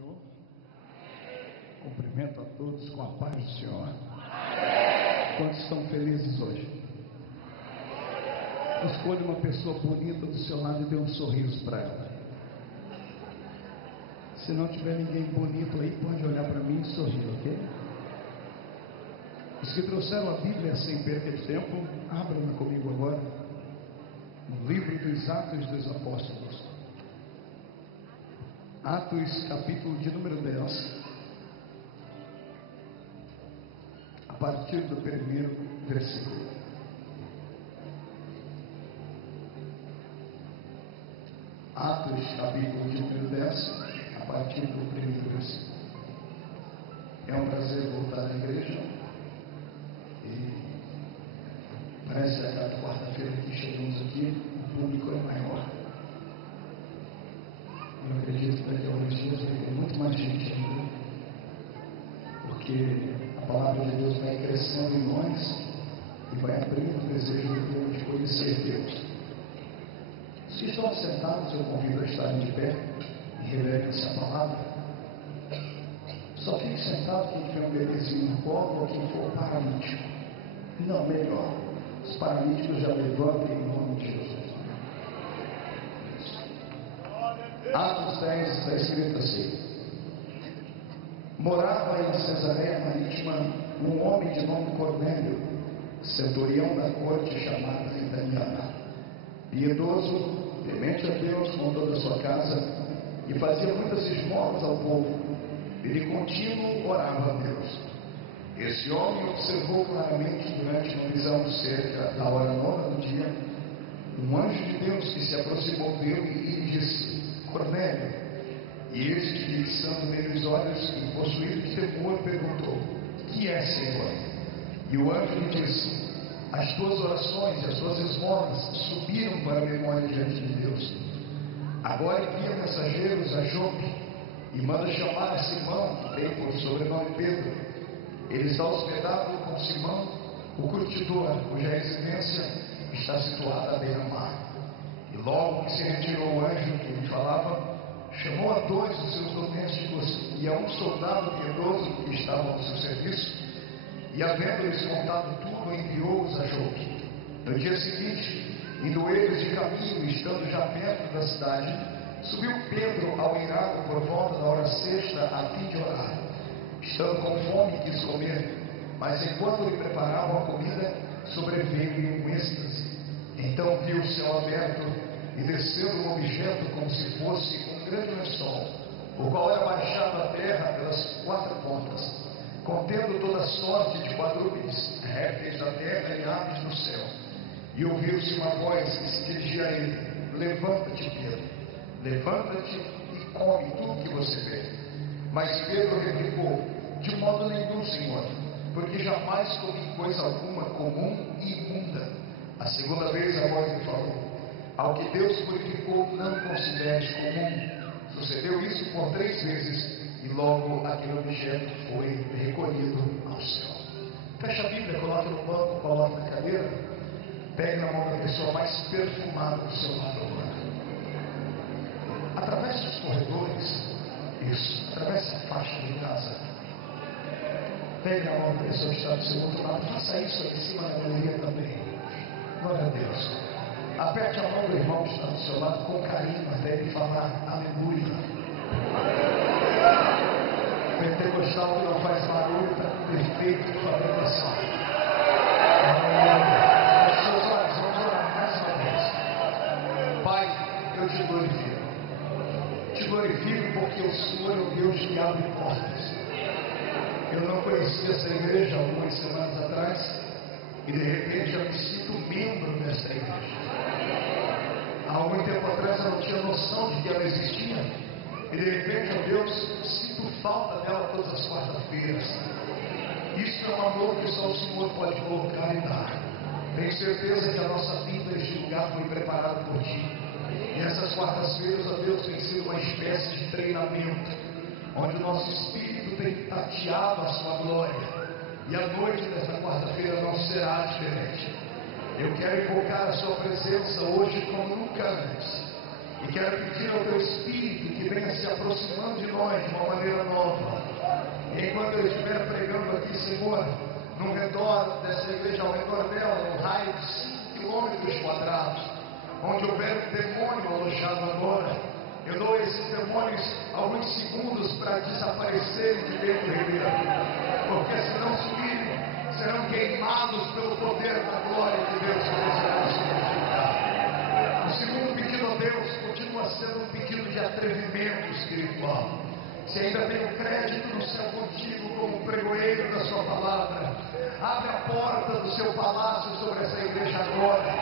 Senhor? Cumprimento a todos com a paz do Senhor. Quantos estão felizes hoje? Escolha uma pessoa bonita do seu lado e dê um sorriso para ela. Se não tiver ninguém bonito aí, pode olhar para mim e sorrir, ok? Os que trouxeram a Bíblia sem perda de tempo, abram-na comigo agora, no livro dos Atos dos Apóstolos. Atos, capítulo de número 10, a partir do primeiro versículo. Atos, capítulo de número 10, a partir do primeiro versículo. É um prazer voltar à igreja. E parece que a cada quarta-feira que chegamos aqui, o público é maior. Eu acredito que daqui a alguns dias vai ter muito mais gente ainda, porque a palavra de Deus vai crescendo em nós e vai abrindo o desejo de conhecer Deus. Os que estão sentados, eu convido a estarem de pé e reverência à palavra. Só fique sentado quem tiver um bebezinho no colo ou quem for paralítico. Não, melhor, os paralíticos já levantem em nome de Jesus. Atos 10 está escrito assim: morava em Cesareia Marítima um homem de nome Cornélio, centurião da corte chamada italiana, piedoso, temente a Deus com toda a sua casa, e fazia muitas esmolas ao povo, e de contínuo orava a Deus. Esse homem observou claramente durante uma visão cerca da hora 9 do dia, um anjo de Deus que se aproximou dele e lhe disse: Cornélio. E este, fixando nele os olhos e possuído de temor, perguntou: que é, Senhor? E o anjo lhe disse: as tuas orações e as tuas esmolas subiram para a memória diante de Deus. Agora envia mensageiros a Jope e manda chamar a Simão, que tem por sobrenome Pedro. Ele está hospedado com Simão, o curtidor, cuja residência está situada à beira-mar. E logo que se retirou o anjo que lhe falava, chamou a dois dos seus domésticos e a um soldado piedoso que estava ao seu serviço, e havendo-lhes contado tudo, enviou-os a Jope. No dia seguinte, indo eles de caminho e estando já perto da cidade, subiu Pedro ao eirado por volta da hora sexta a fim de orar. Estando com fome, quis comer, mas enquanto lhe preparavam a comida, sobreveio-lhe um êxtase. Então viu o céu aberto e desceu um objeto como se fosse um grande lençol, o qual era baixado à terra pelas quatro pontas, contendo toda sorte de quadrúpedes, répteis da terra e aves do céu. E ouviu-se uma voz que se dirigia a ele: levanta-te, Pedro, levanta-te e come tudo que você vê. Mas Pedro replicou: de modo nenhum, Senhor, porque jamais comi coisa alguma comum e imunda. A segunda vez a voz lhe falou: ao que Deus purificou, não consideres comum. Sucedeu isso por 3 vezes, e logo aquele objeto foi recolhido ao céu. Fecha a Bíblia, coloque no banco, coloque na cadeira, pegue na mão da pessoa mais perfumada do seu lado agora. Atravesse os corredores, isso, atravesse a faixa de casa, pegue na mão da pessoa que está do seu outro lado, faça isso aqui em cima da galeria também. Glória a Deus. Aperte a mão do irmão que está do seu lado com carinho até ele falar aleluia. Pentecostal que não faz barulho está com defeito de fabricação. Feche seus olhos, vamos orar mais uma vez. Pai, eu te glorifico. Te glorifico porque o Senhor é o Deus que abre portas. Eu não conhecia essa igreja algumas semanas atrás e de repente eu me sinto membro dessa igreja. Há algum tempo atrás eu não tinha noção de que ela existia e de repente, ó Deus, sinto falta dela todas as quartas-feiras. Isso é um amor que só o Senhor pode colocar e dar. Tenho certeza que a nossa vida, este lugar foi preparado por Ti. E essas quartas-feiras, ó Deus, tem sido uma espécie de treinamento, onde o nosso espírito tem tateado a Sua glória. E a noite desta quarta-feira não será diferente. Eu quero invocar a Sua presença hoje como nunca antes. E quero pedir ao Teu Espírito que venha se aproximando de nós de uma dessa igreja ao redor dela, um raio de 5 quilômetros quadrados, onde houver um demônio alojado agora, eu dou a esses demônios alguns segundos para desaparecerem de dentro do Ribeirão, porque se não subirem, serão queimados pelo poder da glória de Deus que descerá sobre esse lugar. O segundo pedido a Deus continua sendo um pedido de atrevimento espiritual. Se ainda tem um crédito no céu contigo como pregoeiro da sua palavra, abre a porta do seu palácio sobre essa igreja agora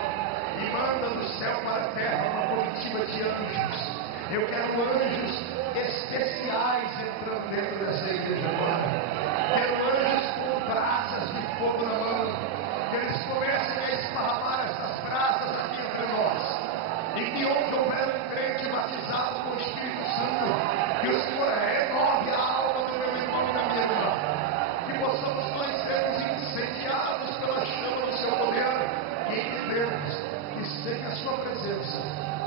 e manda do céu para a terra uma comitiva de anjos. Eu quero anjos especiais entrando dentro dessa igreja agora. Quero anjos com brasas de fogo na mão, que eles comecem a esparramar essas brasas aqui entre nós, e que onde houver um crente batizado com o Espírito Santo, que o Senhor renove a alma do meu irmão e da minha irmã, que possamos nós sermos incendiados pela chama do seu poder e entendermos que sem a sua presença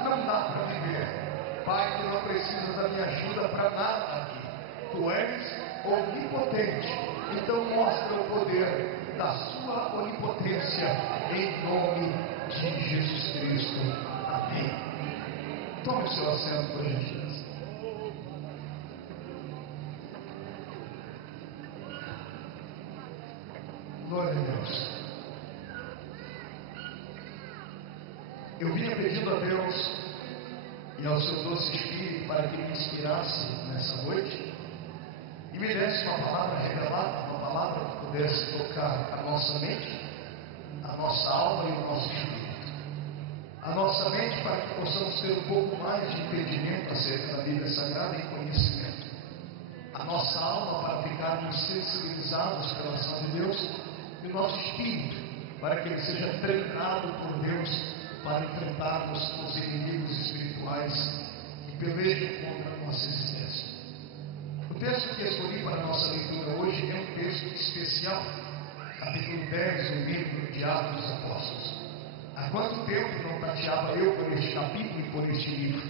não dá para viver. Pai, tu não precisas da minha ajuda para nada aqui. Tu és onipotente. Então mostra o poder da sua onipotência em nome de Jesus Cristo. Amém. Tome o seu assento, por gentileza. Glória a Deus. Eu vinha pedindo a Deus e ao seu doce Espírito para que me inspirasse nessa noite e me desse uma palavra revelada, uma palavra que pudesse tocar a nossa mente, a nossa alma e o nosso espírito. A nossa mente para que possamos ter um pouco mais de entendimento acerca da Bíblia Sagrada e conhecimento. A nossa alma para ficarmos sensibilizados pela ação de Deus e o nosso espírito para que ele seja treinado por Deus para enfrentarmos os inimigos espirituais que pelejam contra a nossa existência. O texto que escolhi para a nossa leitura hoje é um texto especial, capítulo 10 do livro de Atos dos Apóstolos. Há quanto tempo não tateava eu por este capítulo e por este livro?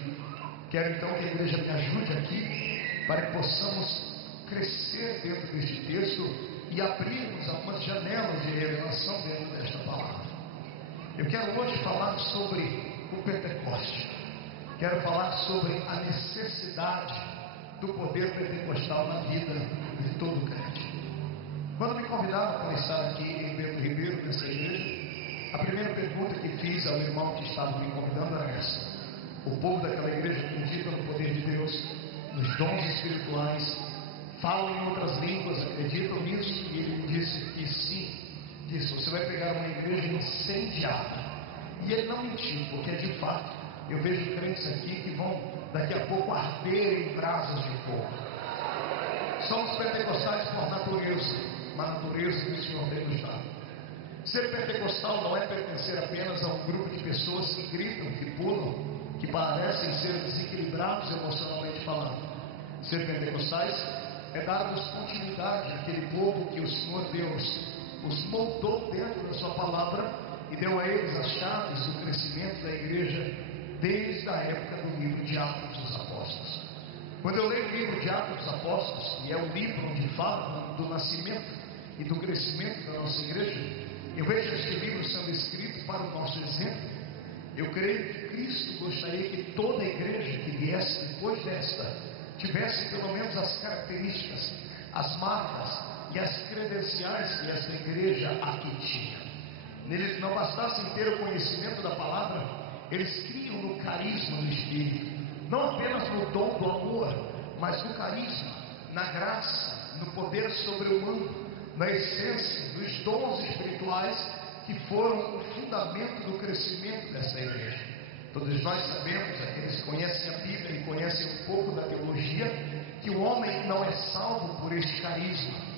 Quero então que a igreja me ajude aqui para que possamos crescer dentro deste texto e abrirmos algumas janelas de revelação dentro desta palavra. Eu quero hoje falar sobre o Pentecoste. Quero falar sobre a necessidade do poder pentecostal na vida de todo crente. Quando me convidaram para estar aqui em Bento Ribeiro, nessa igreja, a primeira pergunta que fiz ao irmão que estava me convidando era essa: o povo daquela igreja acredita no poder de Deus, nos dons espirituais, falam em outras línguas, acreditam nisso? E ele me disse que sim. Disse: você vai pegar uma igreja incendiada. E ele não mentiu, porque de fato eu vejo crentes aqui que vão daqui a pouco arder em brasas de fogo. Somos pentecostais por natureza, uma natureza que o Senhor tem nos dado. Ser pentecostal não é pertencer apenas a um grupo de pessoas que gritam, que pulam, que parecem ser desequilibrados emocionalmente falando. Ser pentecostais é darmos continuidade àquele povo que o Senhor Deus os moldou dentro da sua palavra e deu a eles as chaves do crescimento da igreja desde a época do livro de Atos dos Apóstolos. Quando eu leio o livro de Atos dos Apóstolos, e é o livro onde fala do nascimento e do crescimento da nossa igreja, eu vejo este livro sendo escrito para o nosso exemplo. Eu creio que Cristo gostaria que toda a igreja que viesse depois desta tivesse pelo menos as características, as marcas e as credenciais que esta igreja aqui tinha. Neles não bastasse ter o conhecimento da palavra, eles criam no carisma do Espírito, não apenas no dom do amor, mas no carisma, na graça, no poder sobre-humano, na essência dos dons espirituais que foram o fundamento do crescimento dessa igreja. Todos nós sabemos, aqueles que conhecem a Bíblia e conhecem um pouco da teologia, que o homem não é salvo por este carisma.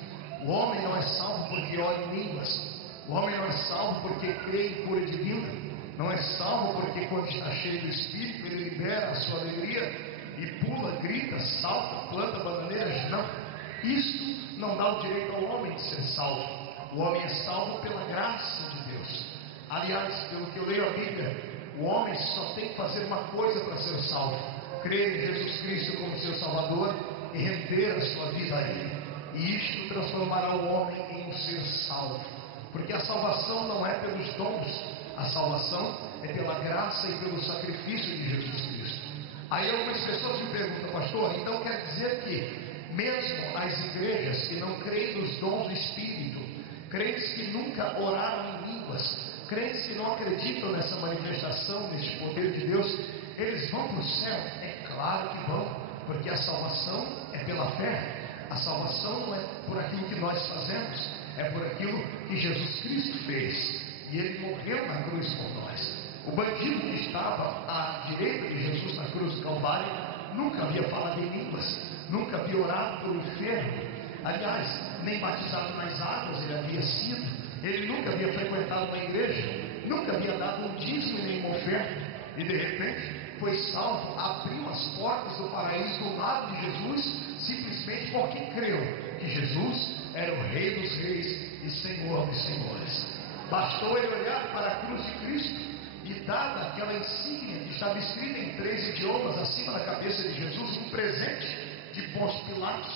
O homem não é salvo porque ora em línguas. O homem não é salvo porque crê em cura divina. Não é salvo porque quando está cheio do Espírito ele libera a sua alegria e pula, grita, salta, planta bananeiras. Não. Isto não dá o direito ao homem de ser salvo. O homem é salvo pela graça de Deus. Aliás, pelo que eu leio a Bíblia, o homem só tem que fazer uma coisa para ser salvo: crer em Jesus Cristo como seu Salvador e render a sua vida a Ele. E isto transformará o homem em um ser salvo. Porque a salvação não é pelos dons, a salvação é pela graça e pelo sacrifício de Jesus Cristo. Aí algumas pessoas me perguntam, pastor, então quer dizer que mesmo as igrejas que não creem nos dons do Espírito, crentes que nunca oraram em línguas, crentes que não acreditam nessa manifestação, nesse poder de Deus, eles vão para o céu? É claro que vão, porque a salvação é pela fé. A salvação não é por aquilo que nós fazemos, é por aquilo que Jesus Cristo fez, e Ele morreu na cruz por nós. O bandido que estava à direita de Jesus na cruz do Calvário nunca havia falado em línguas, nunca havia orado pelo enfermo, aliás, nem batizado nas águas ele havia sido, ele nunca havia frequentado uma igreja, nunca havia dado um dízimo nem uma oferta, e de repente foi salvo, abriu as portas do paraíso do lado de Jesus, simplesmente porque creu que Jesus era o Rei dos Reis e Senhor dos Senhores. Bastou ele olhar para a cruz de Cristo e, dada aquela insígnia que estava escrita em 3 idiomas acima da cabeça de Jesus, um presente de Pôncio Pilatos,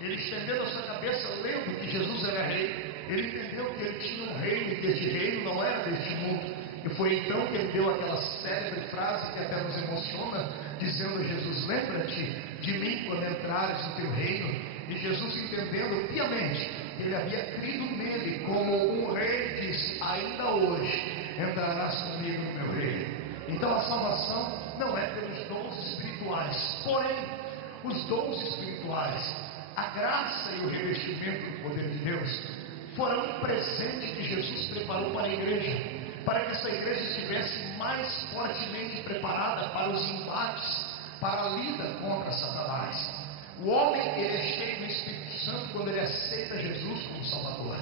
ele estendendo a sua cabeça, lendo que Jesus era rei, ele entendeu que ele tinha um reino e que este reino não era deste mundo. E foi então que ele deu aquela célebre frase que até nos emociona, dizendo a Jesus: lembra-te de mim quando entrares no teu reino. E Jesus, entendendo piamente que ele havia crido nele como um rei, disse: ainda hoje entrarás comigo no meu reino. Então a salvação não é pelos dons espirituais, porém os dons espirituais, a graça e o revestimento do poder de Deus foram um presente que Jesus preparou para a igreja, para que essa igreja estivesse mais fortemente preparada para os embates, para a lida contra Satanás. O homem, ele é cheio do Espírito Santo quando ele aceita Jesus como Salvador.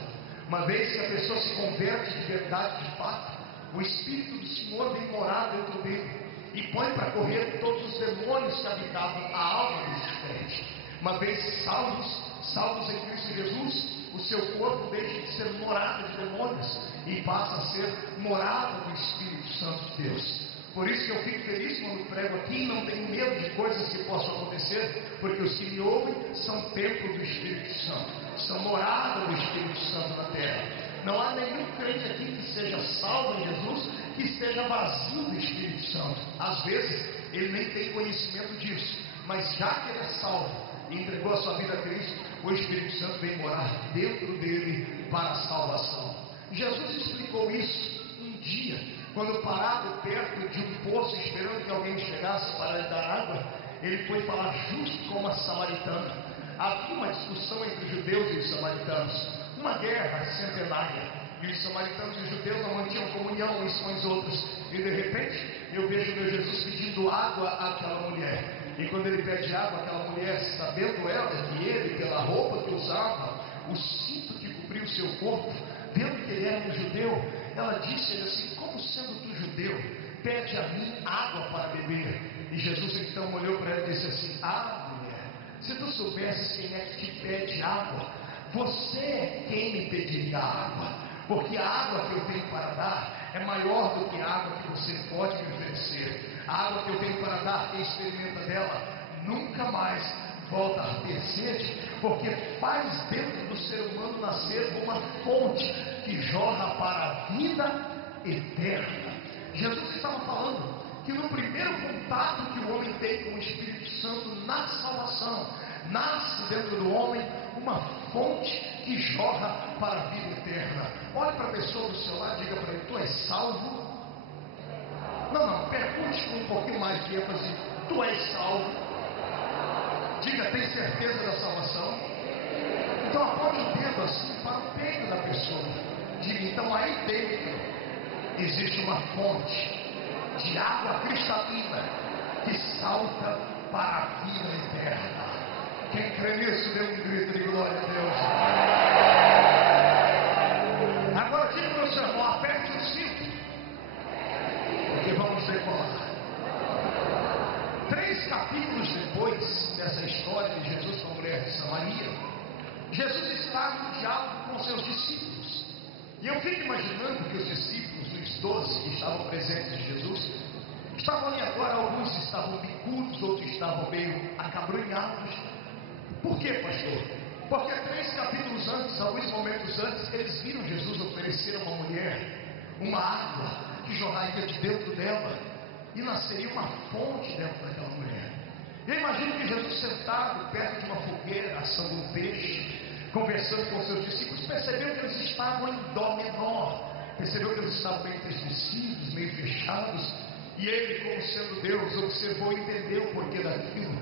Uma vez que a pessoa se converte de verdade, de fato, o Espírito do Senhor vem morar dentro dele e põe para correr todos os demônios que habitavam a alma desse crente. Uma vez salvos em Cristo Jesus, o seu corpo deixa de ser morada de demônios e passa a ser morada do Espírito Santo de Deus. Por isso que eu fico feliz quando prego aqui e não tenho medo de coisas que possam acontecer, porque os que me ouvem são templo do Espírito Santo, são morada do Espírito Santo na terra. Não há nenhum crente aqui que seja salvo em Jesus que esteja vazio do Espírito Santo. Às vezes ele nem tem conhecimento disso, mas já que ele é salvo e entregou a sua vida a Cristo, o Espírito Santo vem morar dentro dele para a salvação. Jesus explicou isso um dia, quando parado perto de um poço, esperando que alguém chegasse para lhe dar água, ele foi falar justo com uma samaritana. Havia uma discussão entre os judeus e os samaritanos, uma guerra centenária, e os samaritanos e os judeus não mantinham comunhão uns com os outros. E de repente eu vejo meu Jesus pedindo água àquela mulher, e quando ele pede água àquela mulher, sabendo ela que ele, pela roupa que usava, o cinto que cobria o seu corpo, vendo que ele era um judeu, ela disse assim: como sendo tu judeu, pede a mim água para beber? E Jesus então olhou para ela e disse assim: ah, mulher, se tu soubesses quem é que te pede água, você é quem me pediria água, porque a água que eu tenho para dar é maior do que a água que você pode me oferecer. A água que eu tenho para dar, quem experimenta dela nunca mais volta a ter sede, porque faz dentro do ser humano nascer uma fonte que jorra para a vida eterna. Jesus estava falando que no primeiro contato que o homem tem com o Espírito Santo na salvação, nasce dentro do homem uma fonte que jorra para a vida eterna. Olhe para a pessoa do seu lado e diga para ele: tu és salvo? Não, pergunte com um pouquinho mais de ênfase: tu és salvo? Diga: tem certeza da salvação? Então aponte o dedo assim para o peito da pessoa. Diga: então aí dentro existe uma fonte de água cristalina que salta para a vida eterna. Quem crê nisso, dê um grito de glória a Deus. Agora diga para o seu irmão: aperte o cinto, porque vamos decolar. 3 capítulos depois dessa história de Jesus com a mulher de Samaria, Jesus está no diálogo com seus discípulos. E eu fico imaginando que os discípulos, os 12 que estavam presentes de Jesus, estavam ali agora. Alguns estavam bicudos, outros estavam meio acabrunhados. Por quê, pastor? Porque 3 capítulos antes, alguns momentos antes, eles viram Jesus oferecer a uma mulher uma água que jorraria de dentro dela e nasceria uma fonte dentro daquela mulher. Eu imagino que Jesus, sentado perto de uma fogueira, assando um peixe, conversando com seus discípulos, percebeu que eles estavam em dó menor, percebeu que eles estavam meio entristecidos, meio fechados, e ele, como sendo Deus, observou e entendeu o porquê daquilo.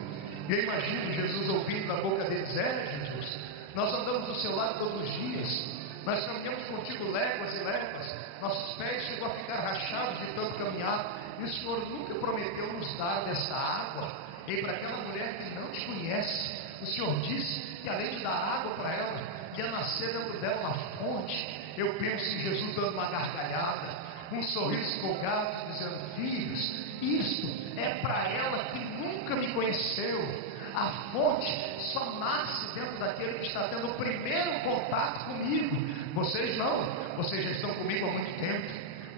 Eu imagino Jesus ouvindo da boca deles: Jesus, nós andamos do seu lado todos os dias, nós caminhamos contigo léguas e léguas, nossos pés chegam a ficar rachados de tanto caminhar, e o Senhor nunca prometeu nos dar dessa água. E para aquela mulher que não te conhece, o Senhor disse que além de dar água para ela, ia nascer dentro dela uma fonte. Eu penso em Jesus dando uma gargalhada, um sorriso folgado, dizendo: filhos, isto é para ela que nunca me conheceu. A fonte só nasce dentro daquele que está tendo o primeiro contato comigo. Vocês não, vocês já estão comigo há muito tempo,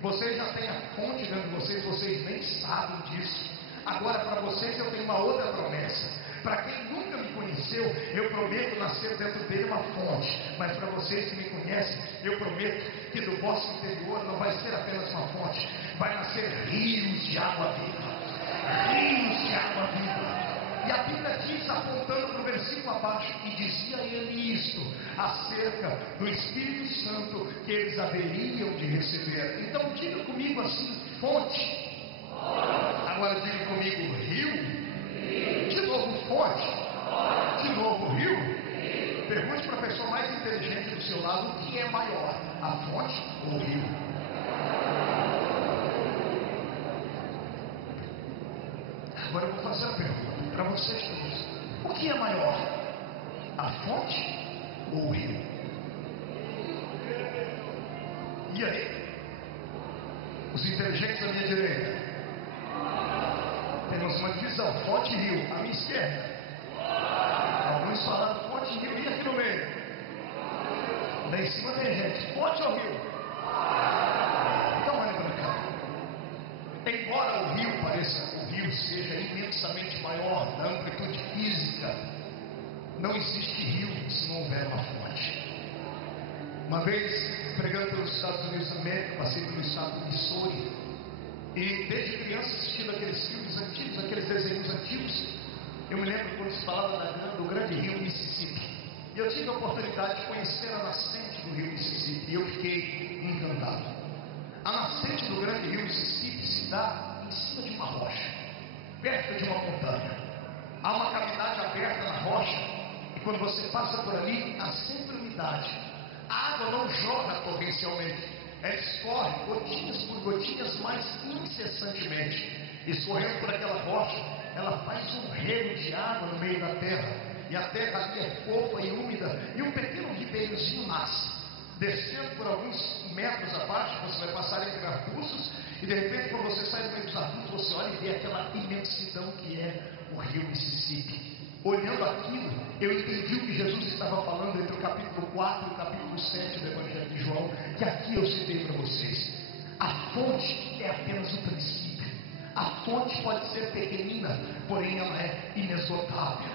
vocês já têm a fonte dentro de vocês, vocês nem sabem disso. Agora para vocês eu tenho uma outra promessa. Para quem nunca me conheceu, eu prometo nascer dentro dele uma fonte. Mas para vocês que me conhecem, eu prometo que do vosso interior não vai ser apenas uma fonte, vai nascer rios de água viva. Rios de água viva. E a Bíblia diz, apontando para o versículo abaixo, e dizia ele isto acerca do Espírito Santo que eles haveriam de receber. Então diga comigo assim: fonte. Agora diga comigo: rio. De novo fonte. De novo rio. Pergunte para a pessoa mais inteligente do seu lado: o que é maior, a fonte ou o rio? Agora eu vou fazer a pergunta para vocês todos: o que é maior, a fonte ou o rio? E aí? Os inteligentes à minha direita. Temos uma divisão: fonte e rio. À minha esquerda, alguns falaram fonte e rio. E aqui no meio? Lá em cima tem gente: fonte ou rio? Então olha para cá. Embora o rio pareça, o rio seja imensamente maior na amplitude física, não existe rio se não houver uma fonte. Uma vez, pregando pelos Estados Unidos da América, passei pelo estado de Missouri, e desde criança assistindo aqueles filmes antigos, aqueles desenhos antigos, eu me lembro quando se falava do grande rio Mississippi, e eu tive a oportunidade de conhecer a nascente do rio Mississippi, e eu fiquei encantado. A nascente do grande rio Mississippi se dá em cima de uma rocha, perto de uma montanha. Há uma cavidade aberta na rocha, e quando você passa por ali, há sempre umidade. A água não jorra torrencialmente, ela escorre gotinhas por gotinhas, mais incessantemente. Escorrendo por aquela rocha, ela faz um rego de água no meio da terra, e a terra ali é fofa e úmida, e um pequeno ribeirozinho nasce. Descendo por alguns metros abaixo, você vai passar entre arbustos, e de repente, quando você sai do meio dos arbustos, você olha e vê aquela imensidão que é o rio Mississippi. Olhando aquilo, eu entendi o que Jesus estava falando entre o capítulo 4 e o capítulo 7 do Evangelho de João, que aqui eu citei para vocês. A fonte é apenas o princípio. A fonte pode ser pequenina, porém ela é inesgotável.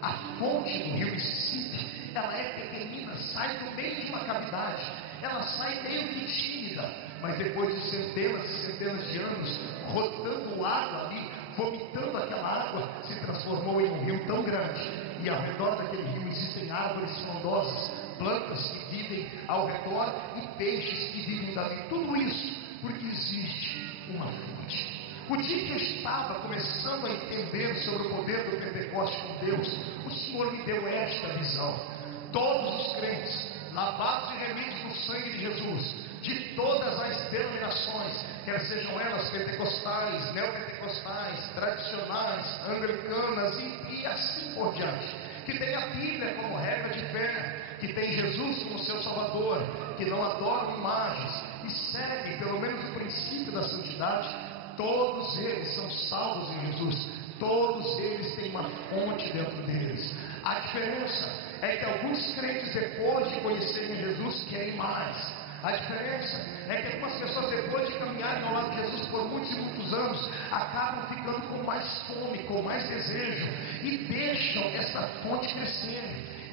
A fonte do rio Mississippi, ela é pequenina, sai do meio de uma cavidade, ela sai meio que tímida, mas depois de centenas e centenas de anos, rodando água ali, vomitando aquela água, se transformou em um rio tão grande, e ao redor daquele rio existem árvores frondosas, plantas que vivem ao redor e peixes que vivem dali. Tudo isso porque existe uma fonte. O dia que eu estava começando a entender sobre o poder do Pentecoste com Deus, o Senhor me deu esta visão. Todos os crentes, lavados e remidos no sangue de Jesus, de todas as denominações, quer sejam elas pentecostais, neopentecostais, tradicionais, anglicanas e assim por diante, que tem a Bíblia como regra de fé, que tem Jesus como seu Salvador, que não adoram imagens e seguem pelo menos o princípio da santidade, todos eles são salvos em Jesus. Todos eles têm uma fonte dentro deles. A diferença é que alguns crentes, depois de conhecerem Jesus, querem mais. A diferença é que algumas pessoas, depois de caminharem ao lado de Jesus por muitos e muitos anos, acabam ficando com mais fome, com mais desejo, e deixam essa fonte crescer.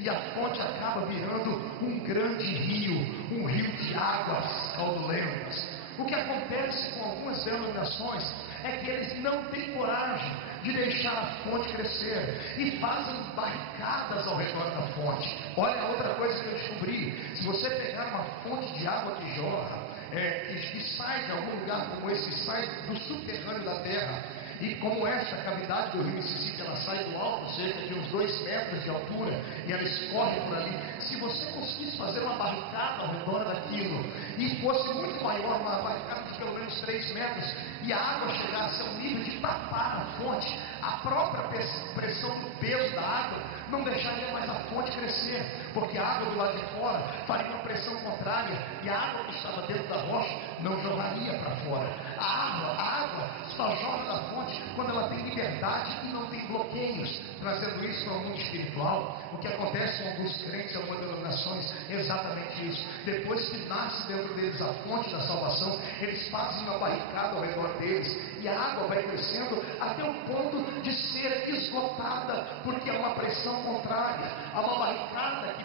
e a fonte acaba virando um grande rio, um rio de águas caudulentas. O que acontece com algumas denominações é que eles não têm coragem de deixar a fonte crescer e fazem barricadas ao redor da fonte. Olha outra coisa que eu descobri: se você pegar uma fonte de água que jorra, que sai de algum lugar como esse, sai do subterrâneo da terra, e como esta cavidade do rio Mississippi, ela sai do alto, cerca de uns 2 metros de altura, e ela escorre por ali. Se você conseguisse fazer uma barricada ao redor daquilo, e fosse muito maior, uma barricada de pelo menos 3 metros, e a água chegasse ao nível de tapar a fonte, a própria pressão do peso da água não deixaria mais a fonte crescer, porque a água do lado de fora faria uma pressão contrária, e a água que estava dentro da rocha não jorraria para fora. A água só jorra da fonte quando ela tem liberdade e não tem bloqueios. Trazendo isso para o mundo espiritual, o que acontece com alguns crentes e algumas denominações é exatamente isso. Depois que nasce dentro deles a fonte da salvação, eles fazem uma barricada ao redor deles, e a água vai crescendo até o ponto de ser esgotada, porque há uma pressão contrária, há uma barricada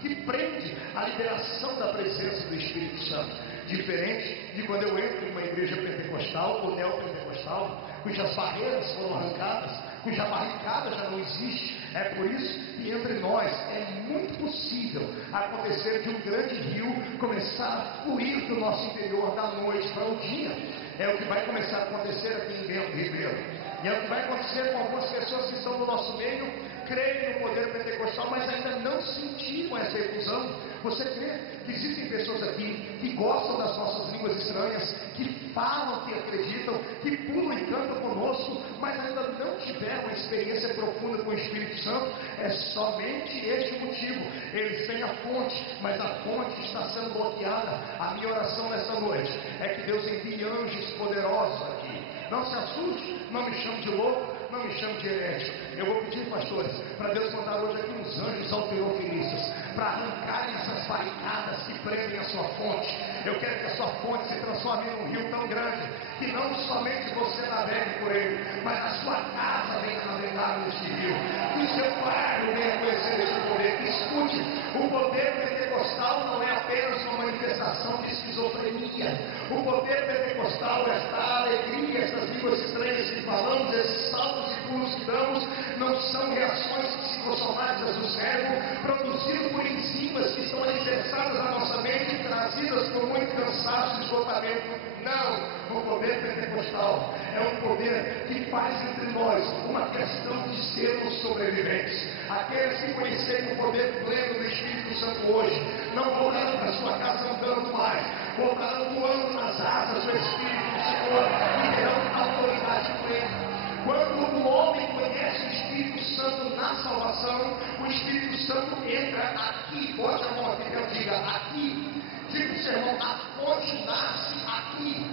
que prende a liberação da presença do Espírito Santo. Diferente de quando eu entro em uma igreja pentecostal ou neopentecostal, cujas barreiras foram arrancadas, cuja barricada já não existe. É por isso que entre nós é muito possível acontecer de um grande rio começar a fluir do nosso interior da noite para o dia. É o que vai começar a acontecer aqui em Bento Ribeiro, e é o que vai acontecer com algumas pessoas que estão no nosso meio, creem no poder pentecostal, mas ainda não sentiram essa efusão. Você crê que existem pessoas aqui que gostam das nossas línguas estranhas, que falam, que acreditam, que pulam e cantam conosco, mas ainda não tiveram uma experiência profunda com o Espírito Santo? É somente este o motivo. Eles têm a fonte, mas a fonte está sendo bloqueada. A minha oração nessa noite é que Deus envie anjos poderosos aqui. Não se assuste, não me chame de louco, não me chame de herético. Eu vou pedir, pastores, para Deus mandar hoje aqui uns anjos alterofilistas, para arrancarem essas barricadas que prendem a sua fonte. Eu quero que a sua fonte se transforme em um rio tão grande, que não somente você navegue por ele, mas a sua casa venha navegar neste rio, que o seu bairro venha conhecer este poder. Escute, o poder pentecostal não é apenas uma manifestação de esquizofrenia. O poder pentecostal, esta alegria, essas línguas estranhas que falamos, esses saltos e pulos que damos, não são reações psicossomáticas do cérebro, produzidas por enzimas que estão alicerçadas na nossa mente, trazidas por muito cansaço e esgotamento. Não, o poder pentecostal é um poder que faz entre nós uma questão de sermos sobreviventes. Aqueles que conhecerem o poder pleno do Espírito Santo hoje, não voltarão para sua casa andando mais, voltarão voando nas asas do Espírito do Senhor e terão autoridade plena. Quando o homem conhece o Espírito Santo na salvação, o Espírito Santo entra aqui. Bote a mão aqui, eu diga aqui. Diga o sermão, a fonte nasce aqui.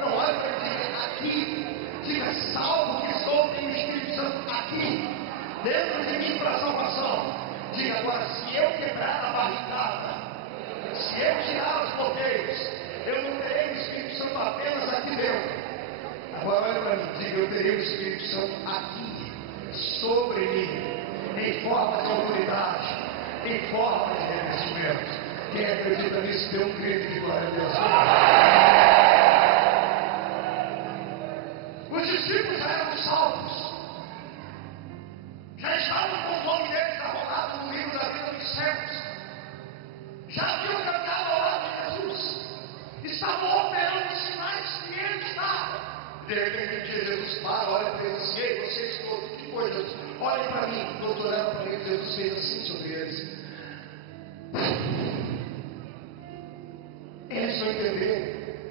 Não olha para mim, diga aqui. Diga, salvo que sou, tem o Espírito Santo aqui, dentro de mim para a salvação. Diga agora, se eu quebrar a barricada, se eu tirar os bloqueios, eu não terei o Espírito Santo apenas aqui dentro. Agora olha para mim, diga, eu terei o Espírito Santo aqui, sobre mim, em forma de autoridade, em forma de revestimento. Quem acredita nisso, dê um grito de glória a Deus. Os discípulos já eram salvos, já estavam com o nome deles arrolado no livro da vida dos céus, já haviam caminhado ao lado de Jesus, estavam operando os sinais que ele estava. De repente um dia Jesus para, olha para eles assim: ei, vocês todos, que foi Jesus? Olhem para mim. Todos olharam para ele, Jesus fez assim sobre eles. Eles não entenderam.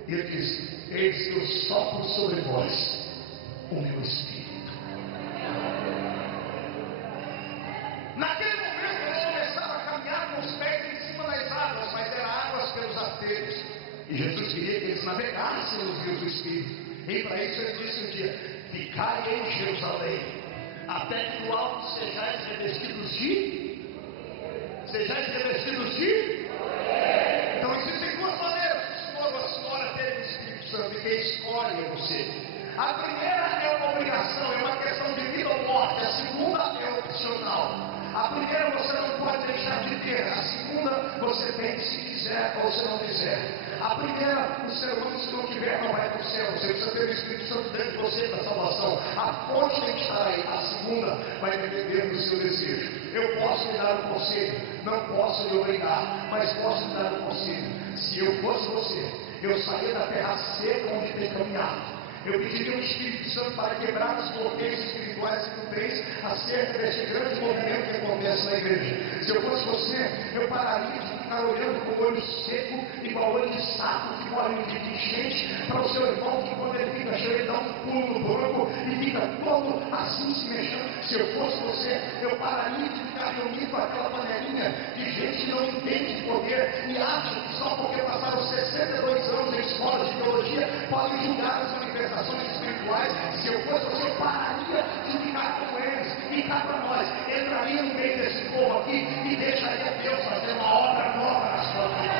E ele disse: eis que eu sopro sobre vós o meu Espírito. Naquele momento eles começaram a caminhar com os pés em cima das águas, mas eram águas pelos arteiros. E Jesus queria que eles navegassem nos rios do Espírito. E para isso ele disse um dia: ficai em Jerusalém, até que do alto sejais revestidos de. Então existem duas maneiras do senhor ou a senhora terem o Espírito Santo, e quem escolhe é você. A primeira é uma obrigação, é uma questão de vida ou morte. A segunda é opcional. A primeira, você não pode você não fizer. A primeira, o ser humano, se não tiver, não vai para o céu. Você precisa ter o Espírito Santo dentro de você para a salvação. A fonte tem que estar aí. A segunda vai depender do seu desejo. Eu posso lhe dar um conselho, não posso lhe obrigar, mas posso lhe dar um conselho. Se eu fosse você, eu saía da terra seca onde tem caminhado. Eu pediria ao Espírito Santo para quebrar os bloqueios espirituais que tu tens acerca deste grande movimento que acontece na igreja. Se eu fosse você, eu pararia de ficar olhando com o olho seco, igual olho de saco, que olho de gente, para o seu irmão que quando ele fica cheio, ele dá um pulo no banco e fica todo assim se mexendo. Se eu fosse você, eu pararia de ficar reunido com aquela panelinha de gente que não entende de poder e acha que só porque passaram 62 anos em escola de teologia podem julgar as manifestações espirituais. Se eu fosse você, eu pararia de ficar com eles e cá para nós, entraria no meio desse povo aqui e deixaria Deus fazer uma obra nova na sua vida.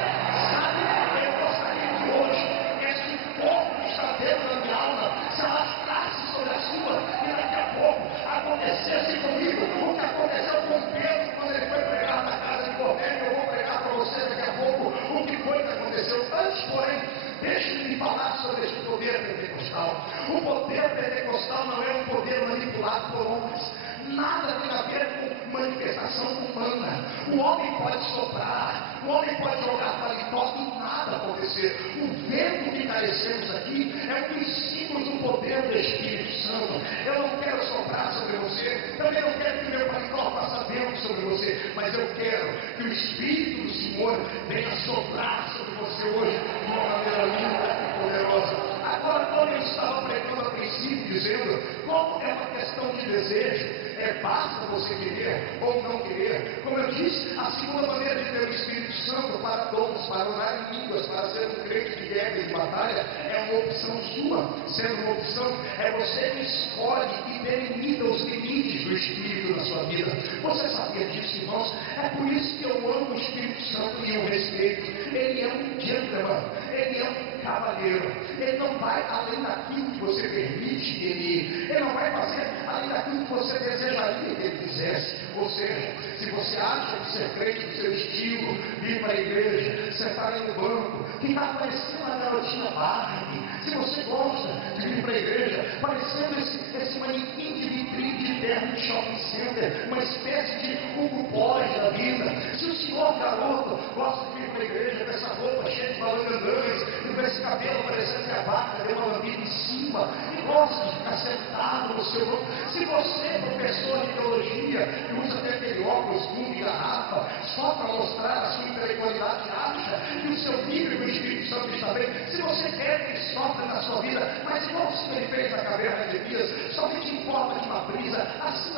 Sabe, eu gostaria que hoje esse fogo que está dentro da minha alma se alastrasse sobre a sua e daqui a pouco acontecesse comigo o que aconteceu com Pedro quando ele foi pregar na casa de Cornélio. Eu vou pregar para você daqui a pouco o que foi que aconteceu. Antes, porém, deixe-me falar sobre esse poder pentecostal. O poder pentecostal não é um poder manipulado por homens. Nada tem a ver com manifestação humana. O homem pode soprar, o homem pode jogar paletó e nada acontecer. O vento que carecemos aqui é um princípio do poder do Espírito Santo. Eu não quero soprar sobre você, também não quero que meu paletó faça vento sobre você, mas eu quero que o Espírito do Senhor venha soprar sobre você hoje de uma maneira linda e poderosa. Agora, como eu estava pregando a princípio, dizendo como é uma questão de desejo, basta você querer ou não querer. Como eu disse, a segunda maneira de ter o Espírito Santo para dons, para orar em línguas, para ser um crente de guerra e de batalha, é uma opção sua. Sendo uma opção, é você que escolhe e delimita os limites do Espírito na sua vida. Você sabia disso, irmãos? É por isso que eu amo o Espírito Santo e o respeito. Ele é um gentleman, ele é um cavalheiro. Ele não vai além daquilo que você permite que ele ir. Ele não vai fazer além daquilo que você desejaria que ele fizesse. Ou seja, se você acha que ser crente do seu estilo, vir para a igreja, sentar aí no banco, ficar parecendo uma garotinha Barbie, se você gosta de vir para a igreja, parecendo esse manequim de vitrine de terno de shopping center, uma espécie de Hugo Boss da vida, se o senhor garoto gosta de vir para a igreja com essa roupa cheia de balangandãs e com esse cabelo parecendo que a vaca deu uma lambida em cima e gosta de ficar sentado no seu banco, se você é professor de teologia que usa até aquele óculos fundo e garrafa só para mostrar a sua intelectualidade, acha que o seu nível do Espírito Santo está bem, se você quer que ele sofra na sua vida, mas igual que ele fez na caverna de Elias, somente em forma de uma brisa, assim,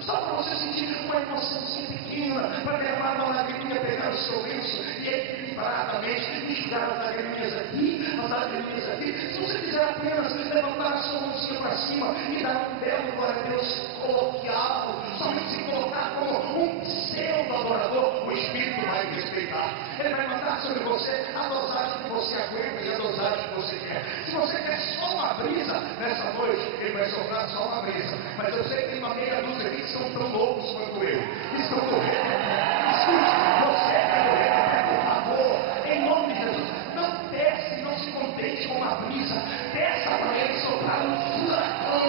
só para você sentir uma emoçãozinha pequena, para levar uma lagriminha, pegar o seu lenço e equilibradamente enxugar as lagriminhas aqui, as lagriminhas aqui. Se você quiser apenas levantar a sua mãozinha para cima e dar um belo glória a Deus coloquial, somente se colocar como um pseudo-adorador, o Espírito vai respeitar. Ele vai mandar sobre você a dosagem que você aguenta e a dosagem que você quer. Se você quer só uma brisa nessa noite, ele vai soprar só uma brisa. Mas eu sei que tem uma meia dúzia aqui que estão tão loucos quanto eu. Estão correndo. Escute, você que é correndo, por favor, em nome de Jesus, não desce, não se contente com uma brisa. Peça para ele soprar um furacão.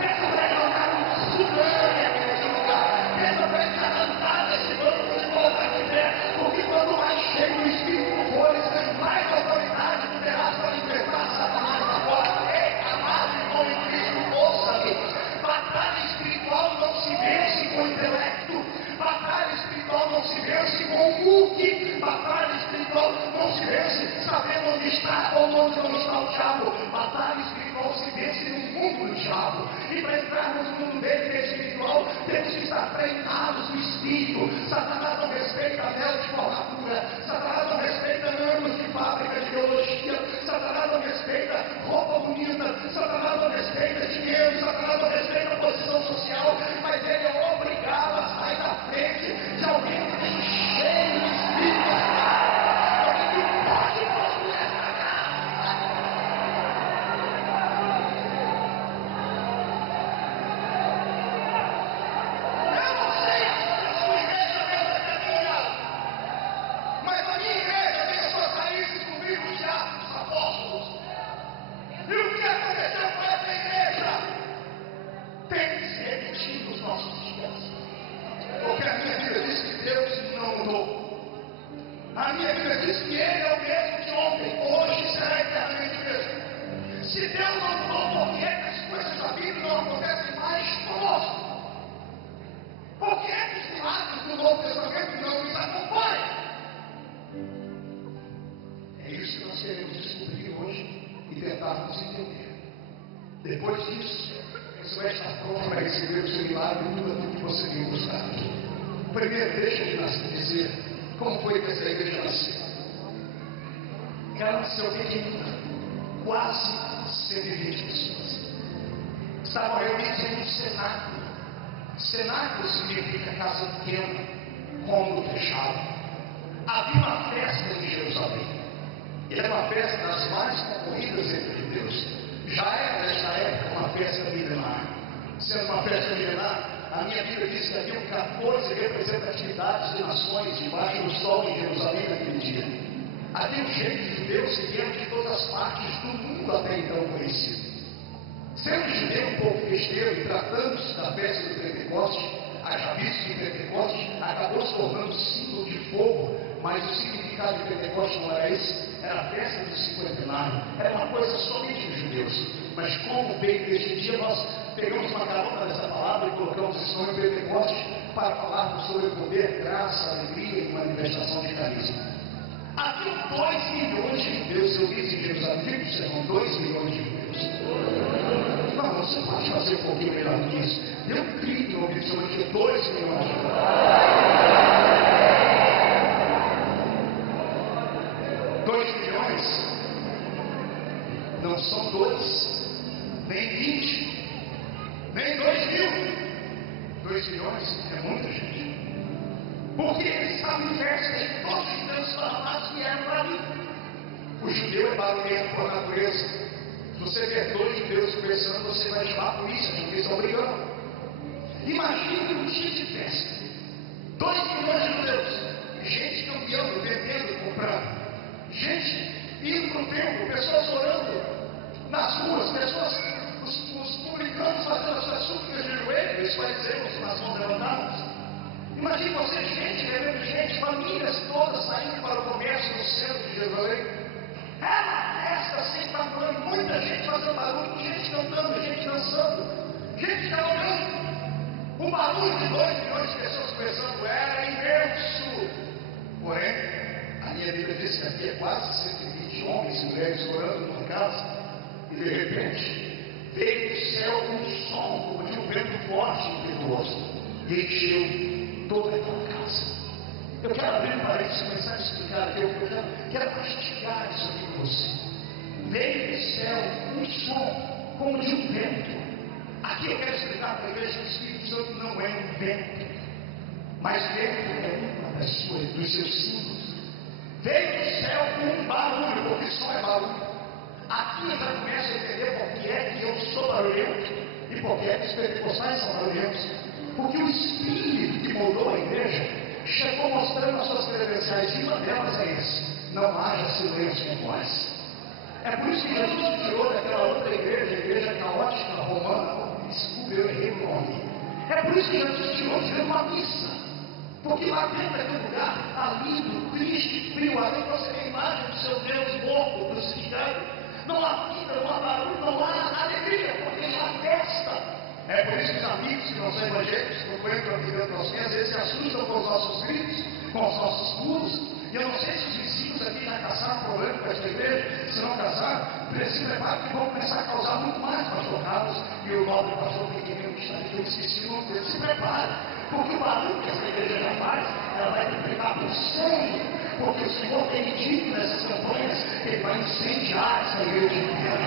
Peça para ele mandar um tsunami aqui nesse lugar. Peça para ele arrancar desse banco e colocar de pé. Porque quanto mais cheio do Espírito fores, mais autoridade tu terás para libertar Satanás da porta. Ei, amado irmão em Cristo, ouça-me. Batalha espiritual não se vence com intelecto. Batalha espiritual não se vence com o muque. Batalha espiritual não se vence sabendo onde está ou onde não está o diabo. Batalha espiritual se vence no mundo do diabo. E para entrarmos no mundo dele, que é espiritual, temos que estar treinados no espírito. Satanás não respeita anel de formatura. Satanás não respeita anos de fábrica de teologia. Satanás não respeita roupa bonita. Satanás não respeita dinheiro. Satanás não respeita a posição social. Mas ele é obrigado a sair da frente de alguém que tem cheio de espírito. Alguém que pode construir essa casa. Eu não sei a sua igreja, mas a minha minha Bíblia diz que Ele é o mesmo de ontem, hoje e será eternamente o mesmo. Se Deus não mudou, por que as coisas da Bíblia não acontecem mais conosco? Por que os milagres do Novo Testamento não nos acompanham? É isso que nós queremos descobrir hoje e tentarmos entender. Depois disso, você vai estar pronto para receber o seu milagre e tudo aquilo que você tem buscado. Primeiro, deixa eu dizer como foi que essa igreja nasceu. Ela nasceu pequenina, quase 120 pessoas. Estavam reunidos em um cenáculo. Cenáculo significa casa pequena, cômodo fechado. Havia uma festa em Jerusalém. E era uma festa das mais concorridas entre os judeus. Já era, nesta época, uma festa milenar. Sendo uma festa milenar, a minha Bíblia diz que havia 14 representatividades de nações debaixo do sol em Jerusalém naquele dia. Havia gente de judeus que vieram de todas as partes do mundo até então conhecido. Sendo judeu um pouco festeiro e tratando-se da festa do Pentecoste, a chavice de Pentecoste acabou se tornando símbolo de fogo, mas o significado de Pentecoste não era esse, era a festa do cinquentenário, era uma coisa somente dos judeus. Mas como bem deste dia, nós pegamos uma carona dessa palavra e colocamos esse nome Pentecoste para falarmos sobre o poder, graça, alegria e manifestação de carisma. Havia 2 milhões de judeus reunidos em Jerusalém, serão 2 milhões de judeus. Não, você pode fazer um pouquinho melhor do que isso. Eu clico no objetivo de 2 milhões de judeus. 2 milhões não são 2, nem 20, nem 2 mil. 2 milhões é muita gente. Porque eles estavam em festa e todos os judeus falados vieram para ali. O judeu é barulhento por natureza. Se você ver 2 judeus conversando, você vai chamar a polícia, porque eles estão brigando. Imagine um dia de festa. 2 milhões de judeus. Gente cambiando, vendendo, comprando. Gente indo para o templo, pessoas orando nas ruas, pessoas, os publicanos fazendo as suas súplicas de joelhos, os fariseus com as mãos levantadas. Imagine você, gente, revendo gente, famílias todas saindo para o comércio no centro de Jerusalém. Era uma festa sem tamanho, muita gente fazendo barulho, gente cantando, gente dançando, gente olhando. O barulho de 2 milhões de pessoas conversando era imenso. Porém, a minha Bíblia diz que havia quase 120 homens e mulheres orando numa casa, e de repente veio do céu um som como de um vento forte e impetuoso, e encheu toda aquela casa. Eu quero abrir um parênteses e começar a explicar aqui, eu quero mastigar isso aqui com você. Veio do céu um som como de um vento. Aqui eu quero explicar para a igreja que o Espírito Santo não é um vento, mas vento é uma dos seus símbolos. Veio do céu com um barulho, porque som é barulho. Aqui eu já começo a entender por que é que eu sou barulhento e por que é que os pentecostais são barulhentos. Porque o Espírito que moldou a igreja chegou mostrando as suas credenciais, e uma delas é esse: não haja silêncio em vós. É por isso que Jesus tirou daquela outra igreja, a igreja caótica romana, desculpe, eu errei o nome. É por isso que Jesus tirou de uma missa. Porque lá dentro daquele lugar está lindo, triste, frio, ali você vê a imagem do seu Deus morto, crucificado. Não há vida, não há barulho, não há alegria, porque não há festa. É por isso que os amigos que não são evangélicos frequentam aqui dentro das minhas, às vezes se assustam com os nossos gritos, com os nossos pulos. E eu não sei se os vizinhos aqui já caçaram problema com esta igreja. Se não caçaram, se preparem que vão começar a causar muito mais pastor Carlos e o nobre pastor pequenino que está aqui, eu esqueci o nome dele. Se preparem, porque o barulho que essa igreja já faz, ela vai triplicar por 100. Porque o Senhor tem dito nessas campanhas que Ele vai incendiar essa igreja inteira.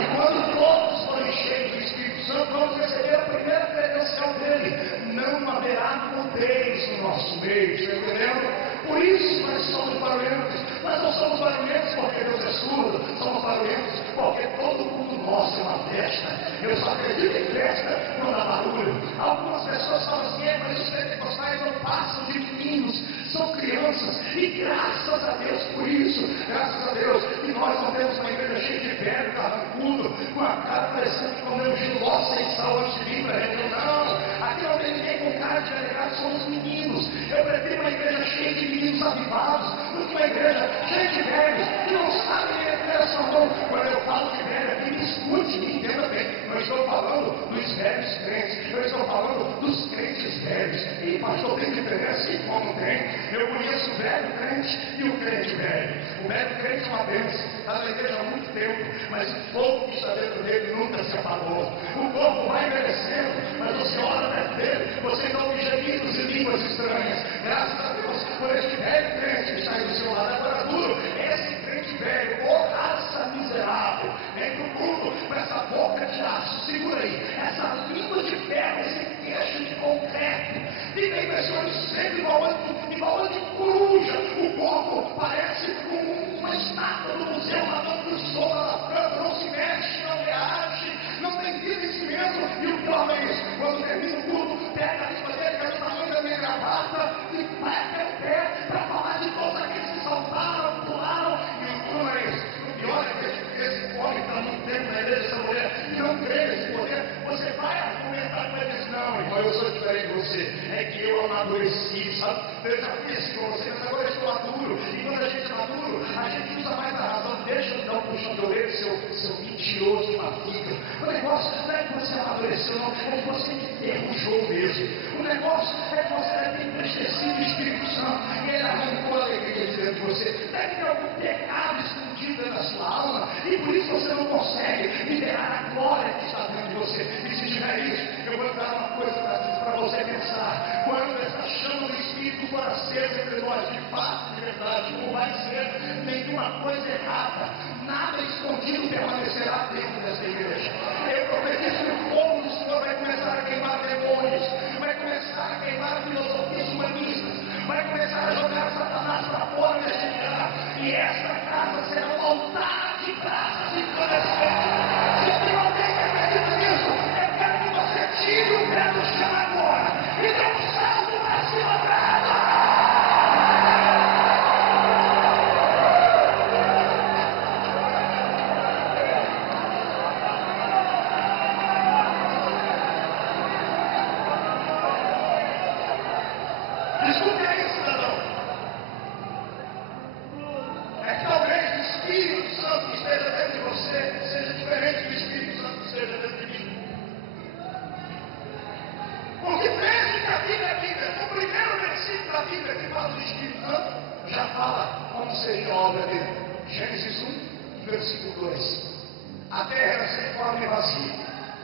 E quando todos forem cheios do Espírito Santo, vamos receber a primeira credencial dele: não haverá nudez no nosso meio. Está entendendo? Por isso nós somos barulhentos. Nós não somos barulhentos porque Deus é surdo, somos barulhentos porque todo mundo nosso é uma festa. Eu só acredito em festa quando há barulho. Algumas pessoas falam assim: mas os pentecostais não passam de meninos, são crianças. E graças a Deus por isso, graças a Deus. E nós não temos uma igreja cheia de velho, carrancudo, com a cara parecendo que comeu giló sem sal antes de vir para a gente. Não, aqui não tem ninguém com cara de delegado, somos meninos. Eu prefiro uma igreja cheia cheia de meninos avivados, do que uma igreja cheia de velhos que não sabem erguer a sua mão. Quando eu falo de velho aqui, me escute, me entenda bem. Não estou falando dos velhos crentes, eu estou falando dos crentes velhos. E pastor, tem diferença? Sim, como tem. Eu conheço o velho crente e o crente velho. O velho crente é uma bênção, está na igreja há muito tempo, mas o fogo que está dentro dele nunca se apagou. O corpo vai envelhecendo, mas você ora perto dele, você não ouve gemidos e línguas estranhas. Graças a Deus por este velho crente que está aí do seu lado. Agora duro, esse crente velho, ô raça miserável, vem pro mundo com essa boca de aço, segura aí, essa língua de ferro, esse queixo de concreto, e vem com esse olho sempre igual a de coruja. O corpo parece uma estátua do museu Madame Tussauds da França, não se mexe, não reage, não tem vida em si mesmo. E o pior é isso, quando termina o culto, pega a língua dele, que é do tamanho da minha gravata, e pega o pé para falar de todos aqueles que saltaram, pularam. E o pior é isso, o pior é que esse homem está muito tempo na igreja, essa mulher, e não crê nesse poder. Você vai argumentar com ele e diz: não, irmão, eu sou diferente de você, é que eu amadureci, sabe? Eu já fiz isso com você, mas agora eu estou maduro. E quando a gente é maduro, a gente usa mais a razão. Deixa eu dar um puxão de orelha, seu mentiroso de uma figa. O negócio não é que você amadureceu, não, é que você enferrujou mesmo. O negócio é que você deve ter entristecido o Espírito Santo e ele arrancou a alegria de dentro de você. Deve ter algum pecado escondido na sua alma e por isso você não consegue liberar a glória que está dentro de você. E se tiver isso, eu vou dar uma coisa para você pensar. Quando essa chama do Espírito for acesa entre nós, de fato, de verdade, não vai ser nenhuma coisa errada. Nada escondido permanecerá dentro dessa igreja. Eu profetizo que o fogo do Senhor vai começar a queimar demônios, vai começar a queimar filosofias humanistas, vai começar a jogar Satanás para fora deste lugar. E esta casa será um altar de graças e florescentes. Se tem alguém que acredita nisso, eu quero que você tire o pé do chão agora e dê um salto para cima dela. Escute aí, cidadão. É que talvez o Espírito Santo que esteja dentro de você seja diferente do Espírito Santo que esteja dentro de mim. Porque veja que a Bíblia, no primeiro versículo da Bíblia que fala do Espírito Santo, já fala como seria a obra dele. Gênesis 1, versículo 2. A terra era sem forma e vazia,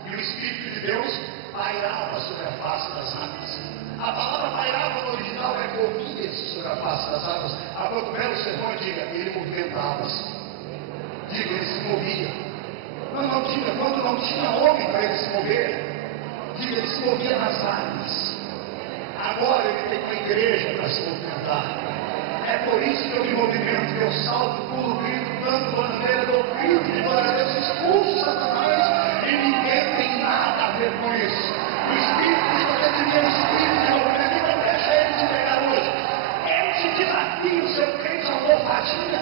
e o Espírito de Deus pairava sobre a face das águas. A palavra pairava no original é movia-se sobre a face das águas. A quanto belo sermão diga, ele movimentava-se. Diga, ele se movia. Não diga, quando não tinha homem para ele se mover, diga, ele se movia nas águas. Agora ele tem uma igreja para se movimentar. É por isso que eu me movimento, que eu salto, pulo, grito, canto, bandeira, dou grito de glória a Deus, expulso Satanás e ninguém tem nada a ver com isso. O Espírito que está dentro de mim é um Espírito de movimento e não deixa ele te pegar hoje. Eu te desafio, seu crente almofadinha.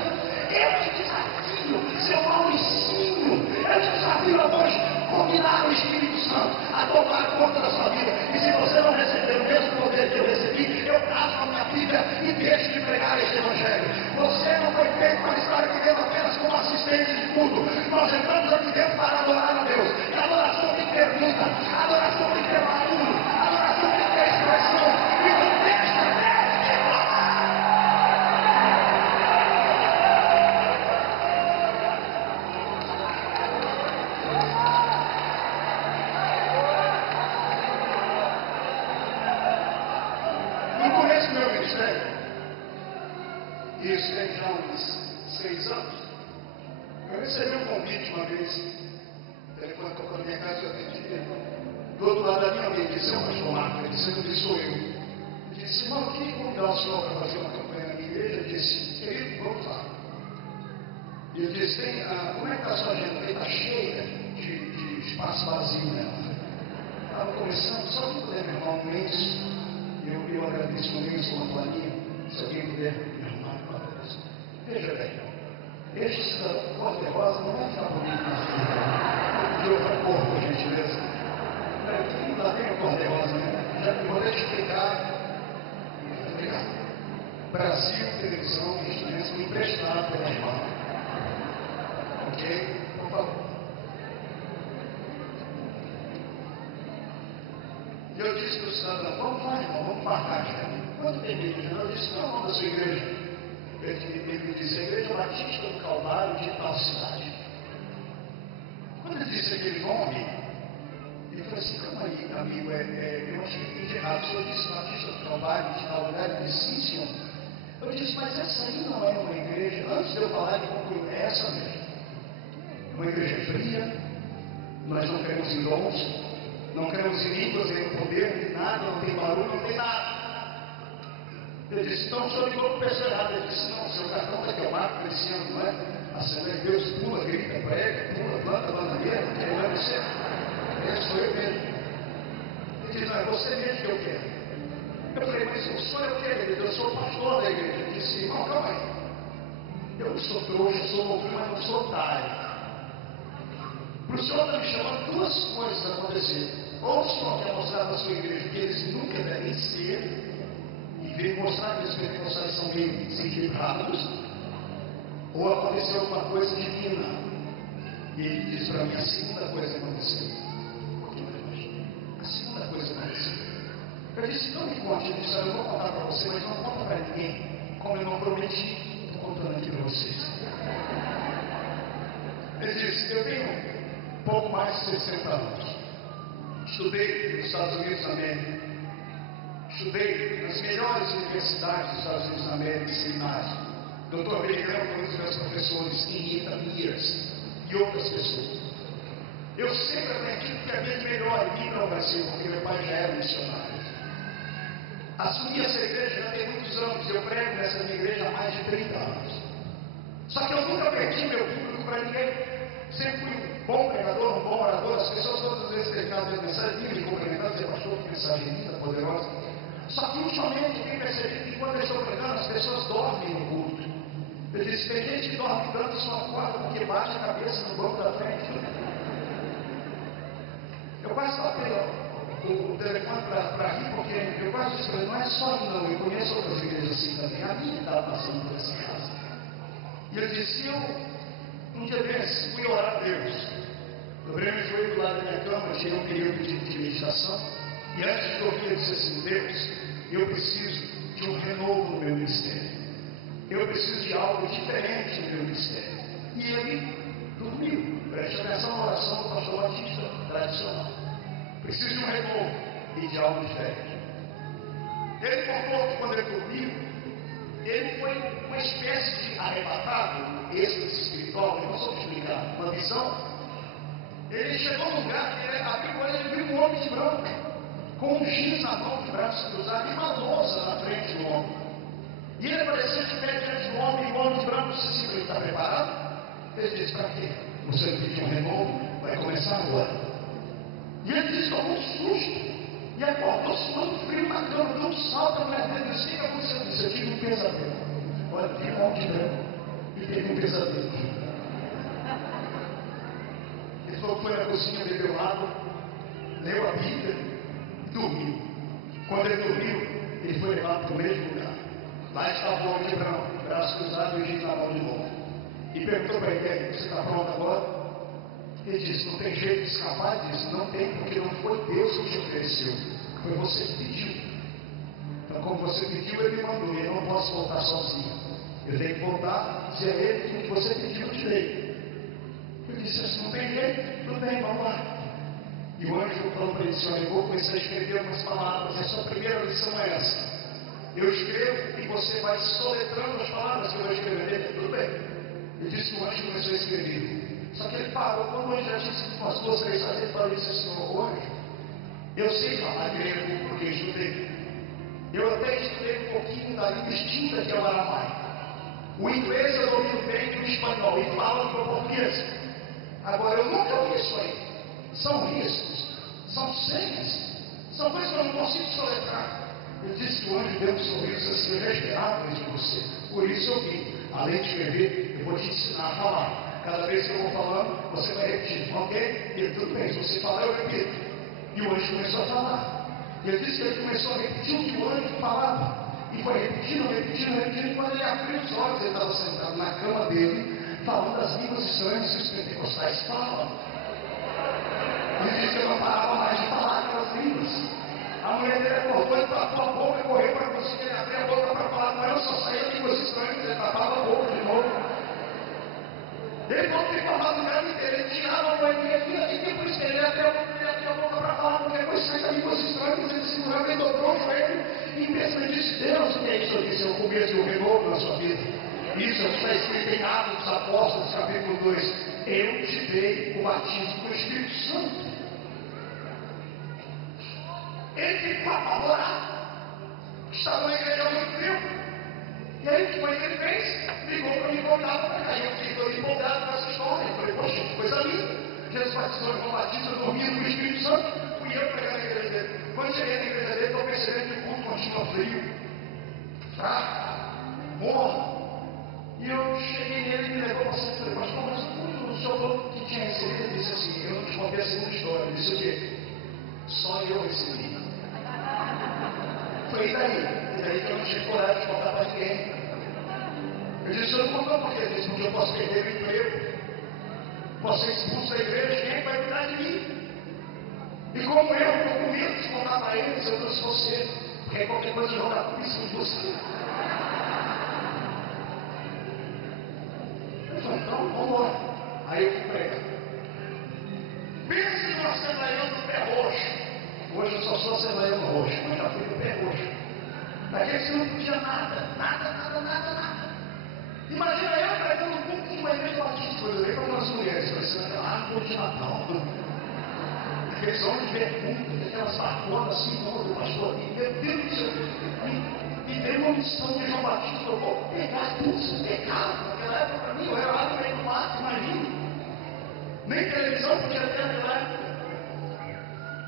Eu te desafio, seu Mauricinho. Eu te desafio a hoje combinar o Espírito Santo a tomar conta da sua vida. E se você não receber o mesmo poder que eu recebi, eu caso a minha Bíblia e deixo de pregar este Evangelho. Você não foi feito para estar aqui dentro apenas como assistente de tudo. Nós entramos aqui dentro para adorar a Deus. E a adoração tem pergunta, a adoração tem que ter barulho, a adoração tem que ter expressão. Então deixa Deus te falar. No começo do meu ministério, isso tem já uns 6 anos, eu recebi um convite uma vez, o telefone tocou na minha casa e eu atendi. Do outro lado da minha amiga disse: é o pastor Marco. Ele disse: não sou eu. Ele disse: irmão, eu queria convidar o senhor para fazer uma campanha na minha igreja. Ele disse: querido, vamos lá. E ele disse: como é que está a sua agenda? Ele está cheia de espaço vazio nela. Estava começando, só que puder me arrumar um lenço. Eu agradeço um lenço, uma planinha. Se alguém puder me arrumar, eu agradeço. Veja bem, este cidadão cor-de-rosa não vai ficar bonito na vida. De outra cor, por gentileza. Ainda tem o cor-de-rosa, né? Já vou te explicar. Obrigado. Brasil Televisão, instrumento emprestado pela irmã. Ok? Por favor. E eu disse para o Sandra, vamos lá, irmão, vamos marcar aqui. Quando tem igreja, eu disse, qual é o nome da sua igreja? Ele disse, a Igreja Batista do Calvário de tal cidade. Quando ele disse aquele nome, ele falou assim, calma aí, amigo, eu acho que eu entendi errado. O senhor disse Batista do Calvário de tal lugar? Ele disse, sim, senhor. Eu disse, mas essa aí não é uma igreja. Antes de eu falar, ele concluiu, é essa mesmo. Uma igreja fria, nós não cremos em dons, não cremos em línguas, nem no poder, nem nada, não tem barulho, não tem nada. Eu disse, então o senhor ligou para o pessoal errado. Ele disse, não, seu cartão está aqui, eu marco esse ano, não é? Assembleia de Deus pula, grita, prega, pula, planta, bananeira, quem vai você? Esse sou eu mesmo. Ele disse, não, é você mesmo que eu quero. Eu falei, mas o senhor é o que? Ele disse, eu sou o pastor da igreja. Ele disse, irmão, calma aí. Eu não sou trouxa, sou louco, mas não sou otário. Para o senhor está me chamando duas coisas a acontecer. Ou o senhor quer mostrar na sua igreja que eles nunca devem ser, e veio mostrar que os pentecostais são meio desequilibrados, ou aconteceu alguma coisa divina. E ele disse para mim, a segunda coisa aconteceu. Um pouquinho mais baixo. A segunda coisa aconteceu. Eu disse, não me conte. Ele disse, eu vou contar para você, mas não conta para ninguém. Como eu não prometi, estou contando aqui para vocês. Ele disse, eu tenho pouco mais de 60 anos. Estudei nos Estados Unidos da América. Estudei nas melhores universidades dos Estados Unidos da América, seminários. Dr. Belgrão foi um dos meus professores em Years e outras pessoas. Eu sempre aprendi que havia de melhor em mim no Brasil, porque meu pai já era missionário. Assumi essa igreja já tem muitos anos, eu prego nessa minha igreja há mais de 30 anos. Só que eu nunca perdi meu público para ninguém. Sempre fui um bom pregador, um bom orador. As pessoas todas as vezes clicavam na mensagem, vinham me cumprimentar, dizer, pastor, que mensagem linda, poderosa. Só que ultimamente eu tenho percebido que quando eu estou pregando, as pessoas dormem no culto. Eu disse, tem gente que dorme tanto e só acorda porque bate a cabeça no banco da frente. Eu quase botei o telefone para rir, porque eu quase disse, não é só não, eu conheço outras igrejas assim também. A minha estava passando por essa casa. E eu disse, um dia desses, fui orar a Deus. Dobrei meu joelho do lado da minha cama, tirei um período de meditação. E antes de dormir, eu disse assim, Deus, eu preciso de um renovo no meu ministério. Eu preciso de algo diferente no meu ministério. E ele dormiu. Preste atenção na oração do pastor Batista, tradicional. Preciso de um renovo e de algo diferente. Ele contou que quando ele dormiu, ele foi uma espécie de arrebatado, êxtase espiritual, eu não soube explicar, uma visão. Ele chegou num lugar que ele abriu o olho e viu um homem de branco, com um giz na mão, de braços cruzados, e uma louça na frente do homem. E ele apareceu de pé diante do homem, e o homem de branco disse assim, ele está preparado? Ele disse, para quê? Você não pediu um renovo? Vai começar agora. E ele disse, tomou um susto. E acordou suando frio na cama, deu um salto na minha vida. Disse, o que aconteceu? Eu disse, eu tive um pesadelo. Olha, vi um homem de branco e teve um pesadelo. Ele falou que foi na cozinha, bebeu água, leu a Bíblia e dormiu. Quando ele dormiu, ele foi levado para o mesmo lugar. Lá estava o homem de branco, braço cruzado e o giz na mão de novo. E perguntou para ele, você está pronto agora? Ele disse, não tem jeito de escapar? Ele disse, não tem, porque não foi Deus que te ofereceu, foi você que pediu. Então, como você pediu, ele me mandou, eu não posso voltar sozinho. Eu tenho que voltar, se é ele que você pediu, eu te dei. Eu disse assim, não tem jeito? Tudo bem, vamos lá. E o anjo falou para ele, senhor, eu vou começar a escrever algumas palavras, a sua primeira lição é essa. Eu escrevo e você vai soletrando as palavras que eu vou escrever. Ele, tudo bem. Ele disse que o anjo começou a escrever. Só que ele parou, quando o anjo já tinha sido umas 2, 3 horas, ele falou isso assim, ô anjo, eu sei falar grego porque estudei. Eu até estudei um pouquinho da língua extinta que é o aramaico. O inglês eu domino bem do espanhol e falo do português. Agora, eu nunca vi isso aí. São riscos, são senhas, são coisas que eu não consigo soletrar. Ele disse que o anjo deu um sorriso assim, inesperado de você. Por isso eu vim, além de escrever, eu vou te ensinar a falar. Cada vez que eu vou falando, você vai repetir, ok? E ele, tudo bem, se você falar, eu repito. E o anjo começou a falar. E ele disse que ele começou a repetir o que o anjo falava. E foi repetindo. E quando ele abriu os olhos, ele estava sentado na cama dele, falando as línguas estranhas que os pentecostais falam. Ele disse que eu não parava mais de falar aquelas línguas. A mulher dele acordou e tapou a boca e correu para conseguir abrir a boca para falar com ela, só saía línguas estranhas, ele tapava a boca de novo. Ele não ficou a madrugada inteira, ele tirava a moedinha aqui, e depois que ele abriu a boca para falar qualquer coisa, saía línguas estranhas, ele segurava e dobrou o joelho, e mesmo disse: Deus, o que é isso? Eu disse: é o começo de um renovo na sua vida. Isso é o que está escrito em Atos dos Apóstolos, capítulo 2. Eu te dei o batismo do Espírito Santo. Ele ficou apavorado. Estava na igreja há muito tempo. E aí, o que foi que ele fez? Ligou para me contar para cá. Eu fiquei todo empolgado com essa história. Eu falei: poxa, que coisa linda. Jesus batizou com batista, dormindo no Espírito Santo. Fui eu pregar na igreja dele. Quando cheguei na igreja dele, estou percebendo que o culto continua frio, fraco, morno. E eu cheguei nele e me levou para a sala. Falei: pastor, mas o senhor falou que tinha recebido? Ele disse assim: eu não te contei a segunda história. Ele disse: o quê? Só eu recebi. Foi daí que eu não tive coragem de contar para ninguém. Eu disse: eu não contou porque ele disse: porque eu posso perder o emprego, posso ser expulso da igreja, quem vai cuidar de mim? E como eu estou com medo de contar para eles, eu trouxe você, porque qualquer coisa jogar por isso em você. Eu falei: então vamos embora. Aí eu fui pregar. Pense no assembleiano do pé roxo. Hoje eu só sou assembleiano roxo, mas já fui do pé roxo. Daqueles que não podia nada. Imagina eu pregando um culto de uma igreja batista, por exemplo, para umas mulheres, parecendo lá no culto de Natal. Aqueles homens de bermuda, aquelas barbonas assim, como o pastor. E meu Deus do céu, me deu uma missão de João Batista. Eu vou pegar tudo esse pecado. Naquela época, para mim, eu era lá no meio do mato, imagina. Nem televisão podia ter naquela época.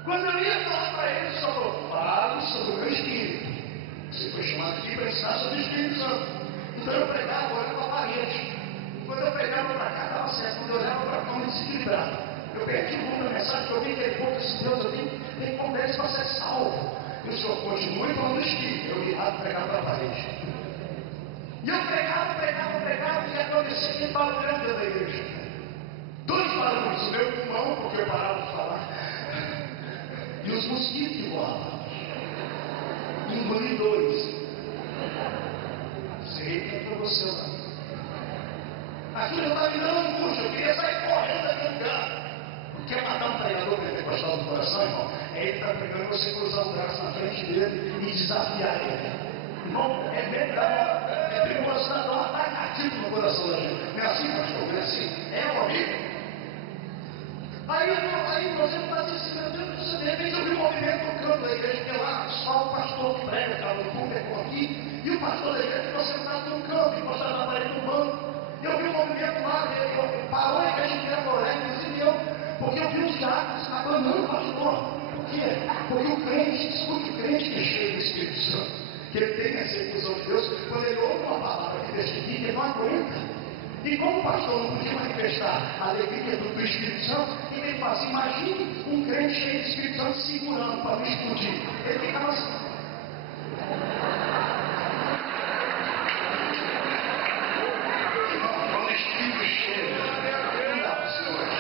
Quando eu ia falar para ele, só falou: fale sobre o meu espírito. Você foi chamado aqui para ensinar sobre o Espírito Santo. Então eu pregava olhando para a parede. Quando eu pregava para cá, estava certo. Quando eu olhava para cá, eu me desequilibrava. Eu perdi o rumo da mensagem, porque eu vi que ele falou assim: Deus, eu tenho que contar isso para ser salvo. E o senhor continue falando do Espírito. Eu virava e pregava para a parede. E eu pregava, e ia acontecer que estava dentro da igreja. Dois barulhos, o meu pulmão, porque eu parava de falar. E os mosquitos que voavam. Engoli dois. Sei que é para você lá. Aquilo já estava me dando angústia. Eu queria sair correndo daquele lugar. Quer matar um pregador pentecostal do coração, irmão? É ele que está pregando, você cruzar o braço na frente dele e desafiar ele. Irmão, é verdade. É perigosidade, dá um ataque cardíaco no coração da gente. Não é assim, pastor? Não é assim? É horrível. Aí você faz isso, meu Deus do céu. De repente eu vi um movimento no canto da igreja, que é lá, só o pastor que prega, estava no público aqui, e o pastor da igreja ficou sentado num canto, encostado na parede do banco. E eu vi um movimento lá, ele parou a igreja inteira para orar, inclusive eu, porque eu vi os diáconos abanando o pastor. Por quê? Porque o crente, escute, o crente que é cheio do Espírito Santo, que ele tem essa infusão de Deus, quando ele ouve uma palavra que testifica, ele não aguenta. E como o pastor não podia manifestar a alegria do Espírito Santo, ele faz: imagine um crente cheio do Espírito Santo segurando para não explodir. Ele ficava assim. Quando o Espírito chega, não dá para ser hoje.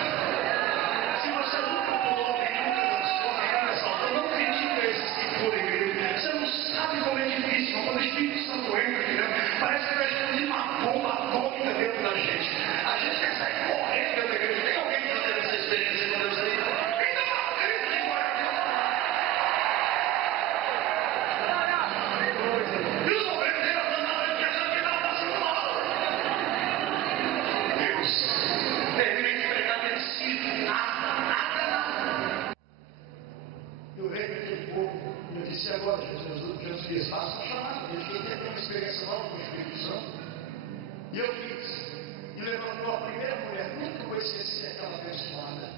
Se você nunca pulou, nem nunca dançou, nem nunca saltou, não critica esses que foram igreja. Você não sabe como é difícil. Quando o Espírito Santo entra, parece que vai explodir uma bomba atômica dentro da gente. A gente quer sair correndo da igreja. Tem alguém que está tendo essa experiência com Deus aí? Então dá um grito de glória. E os obreiros dele andando, ele pensando que estava passando mal. Deus, terminei de pregar vencido. Nada. Eu vejo aquele povo e eu disse: agora, Jesus fez fácil para chamar. Ele queria ter uma experiência nova com o Espírito Santo. E eu fiz. E levantou a primeira mulher. Nunca vou esquecer aquela abençoada.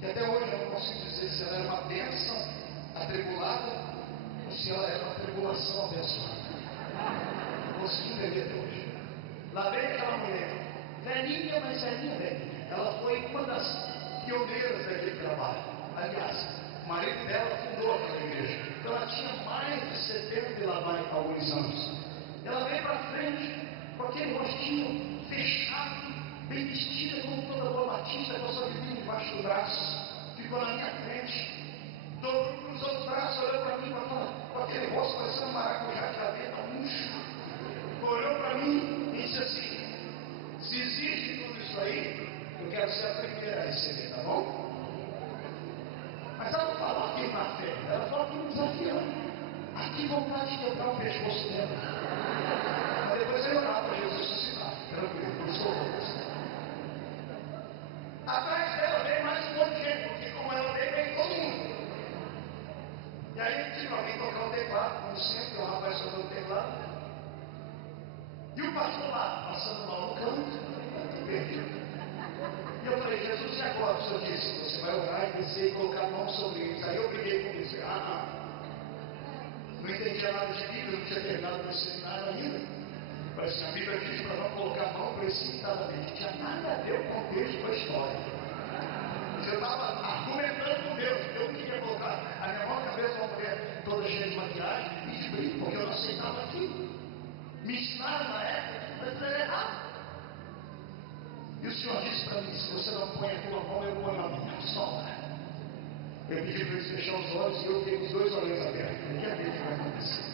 Que até hoje eu não consigo dizer se ela era uma bênção atribulada ou se ela era uma tribulação abençoada. Não consigo entender até hoje. Lá vem aquela mulher, velhinha, mas velhinha. Ela foi uma das pioneiras daquele trabalho. Aliás, o marido dela fundou aquela igreja. Então ela tinha mais de 70 e lá vai alguns anos. Ela veio para frente, com aquele rostinho fechado, bem vestida, como toda boa batista, com a sua Bíblia embaixo do braço. Ficou na minha frente, cruzou os braços, olhou para mim com aquele rosto parecendo um maracujá de abelha, murcho. Olhou para mim e disse assim: se existe tudo isso aí, eu quero ser a primeira a receber, tá bom? Mas ela não falou aqui na fé, ela falou aqui desafiando. Aqui vontade de quebrar o pescoço dela. Mas depois eu orar para Jesus ressuscitar. Tranquilo, eu sou louco. Atrás dela veio mais um monte de gente, porque como ela veio todo mundo. E aí tinha alguém tocar o teclado, como sempre, o rapaz tocando o teclado. E o pastor lá, passando mal no canto, perdido. E eu falei: Jesus, e agora? O senhor disse: você vai orar e descer e colocar a mão sobre eles. Aí eu briguei com ele. Não entendia nada de Bíblia, não tinha terminado o seminário ainda. Mas assim, a Bíblia diz para não colocar a mão precipitadamente. Não tinha nada a ver com o contexto da história. Eu estava argumentando com Deus. Eu não queria colocar a minha mão na cabeça de uma mulher toda cheia de maquiagem e de brilho, porque eu não aceitava aquilo. Me ensinaram na época, mas era errado. E o Senhor disse para mim: se você não põe a tua mão, eu ponho a minha. Só. Eu pedi para eles fechar os olhos e eu fiquei com os dois olhos abertos. Eu quero ver o que vai acontecer.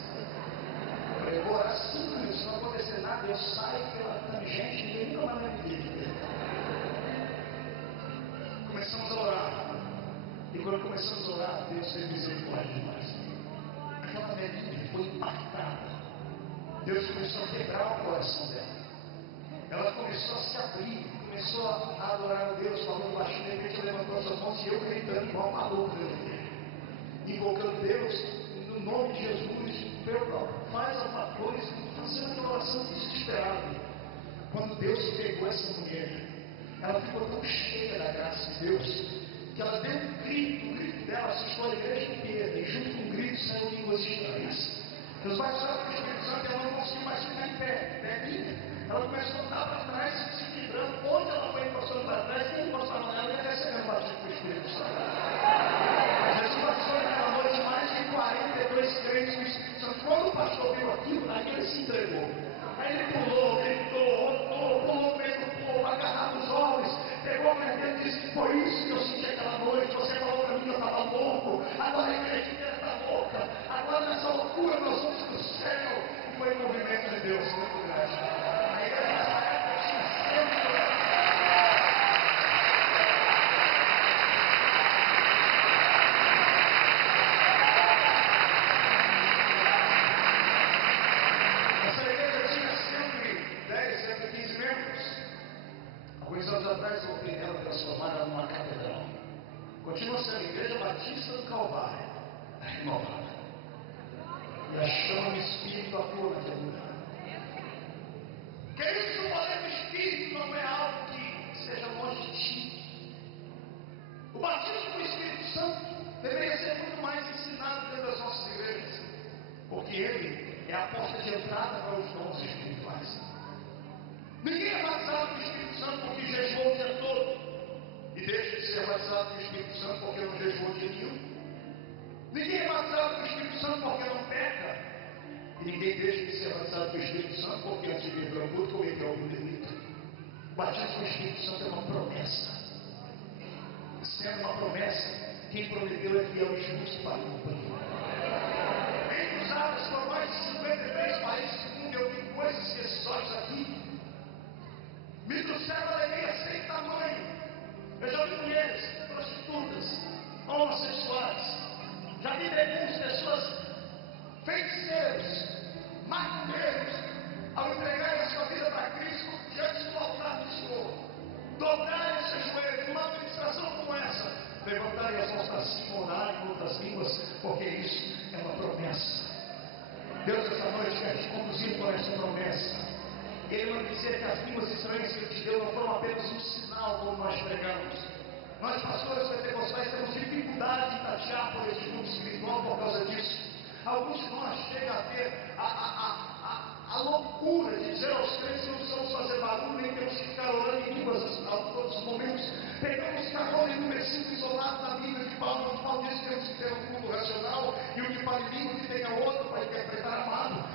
Eu falei: vou orar 5 minutos, se não acontecer nada, eu saio pela tangente e ninguém nunca mais vai me ver. Começamos a orar. E quando começamos a orar, Deus teve misericórdia de nós. Aquela velhinha foi impactada. Deus começou a quebrar o coração dela. Ela começou a se abrir, começou a adorar a Deus, falando baixinho. De repente ela levantou as suas mãos e eu gritando igual um maluco, invocando Deus no nome de Jesus. Faz alguma coisa, fazendo aquela oração desesperada. Quando Deus pegou essa mulher, ela ficou tão cheia da graça de Deus que ela deu um grito. O grito dela assustou a igreja inteira, e junto com o grito saiu línguas estranhas. Os batizados do Espírito Santo, ela não conseguiu mais ficar em pé, velhinha. Ela começou a andar para trás, se equilibrando. Onde ela foi encostando para trás, quem encostava nela ia recebendo o batismo do Espírito Santo. Jesus batizou naquela noite mais de 42 crentes no Espírito Santo. Quando o pastor viu aquilo, aí ele se entregou. Aí ele pulou, gritou, rodou, pulou no meio do povo, agarrado os homens, pegou a minha dentro e disse: foi isso que eu senti aquela noite. Você falou para mim que eu estava louco, agora a igreja inteira está louca, agora nessa loucura nós vamos para o céu. E foi um movimento de Deus muito grande. A igreja nessa época tinha sempre. Alguns anos atrás eu voltei nela transformada numa catedral. Continua sendo a Igreja Batista do Calvário, renovada. E a chama do Espírito atua naquele lugar. Queridos, o poder do Espírito não é algo que seja longe de ti. O batismo do Espírito Santo deveria ser muito mais ensinado dentro das nossas igrejas, porque ele é a porta de entrada para os dons espirituais. Ninguém é batizado do Espírito Santo porque jejuou o dia todo e deixa de ser batizado do Espírito Santo porque não jejuou o dia nenhum. Ninguém é batizado do Espírito Santo porque não peca, e ninguém deixa de ser batizado do Espírito Santo porque antes de vir para o culto cometeu algum delito. O batismo do Espírito Santo é uma promessa. Sendo uma promessa, quem prometeu é fiel e justo para cumprir. Entre os atos por mais de 53 países do mundo, eu vi coisas que esses olhos aqui me trouxeram alegria sem tamanho. Eu já vi mulheres prostitutas, homossexuais, já vi debuns, pessoas feiticeiros, macumbeiros, ao entregarem a sua vida para Cristo diante do altar do Senhor, dobrarem seus joelhos numa administração como essa, levantarem as mãos para cima, orarem em outras línguas, porque isso é uma promessa. Deus essa noite quer te conduzir por essa promessa. Ele vai dizer que as línguas estranhas que Ele te deu não foram apenas um sinal, como nós pregamos. Nós, pastores pentecostais, temos dificuldade de tatear por esse mundo espiritual por causa disso. Alguns de nós chegam a ter a loucura de dizer aos crentes que não precisamos fazer barulho, nem temos que ficar orando em línguas a todos os momentos. Pegamos carona em um versículo isolado da Bíblia de Paulo, onde Paulo diz que temos que ter um culto racional, e o que fala em língua que tenha outro para interpretar amado.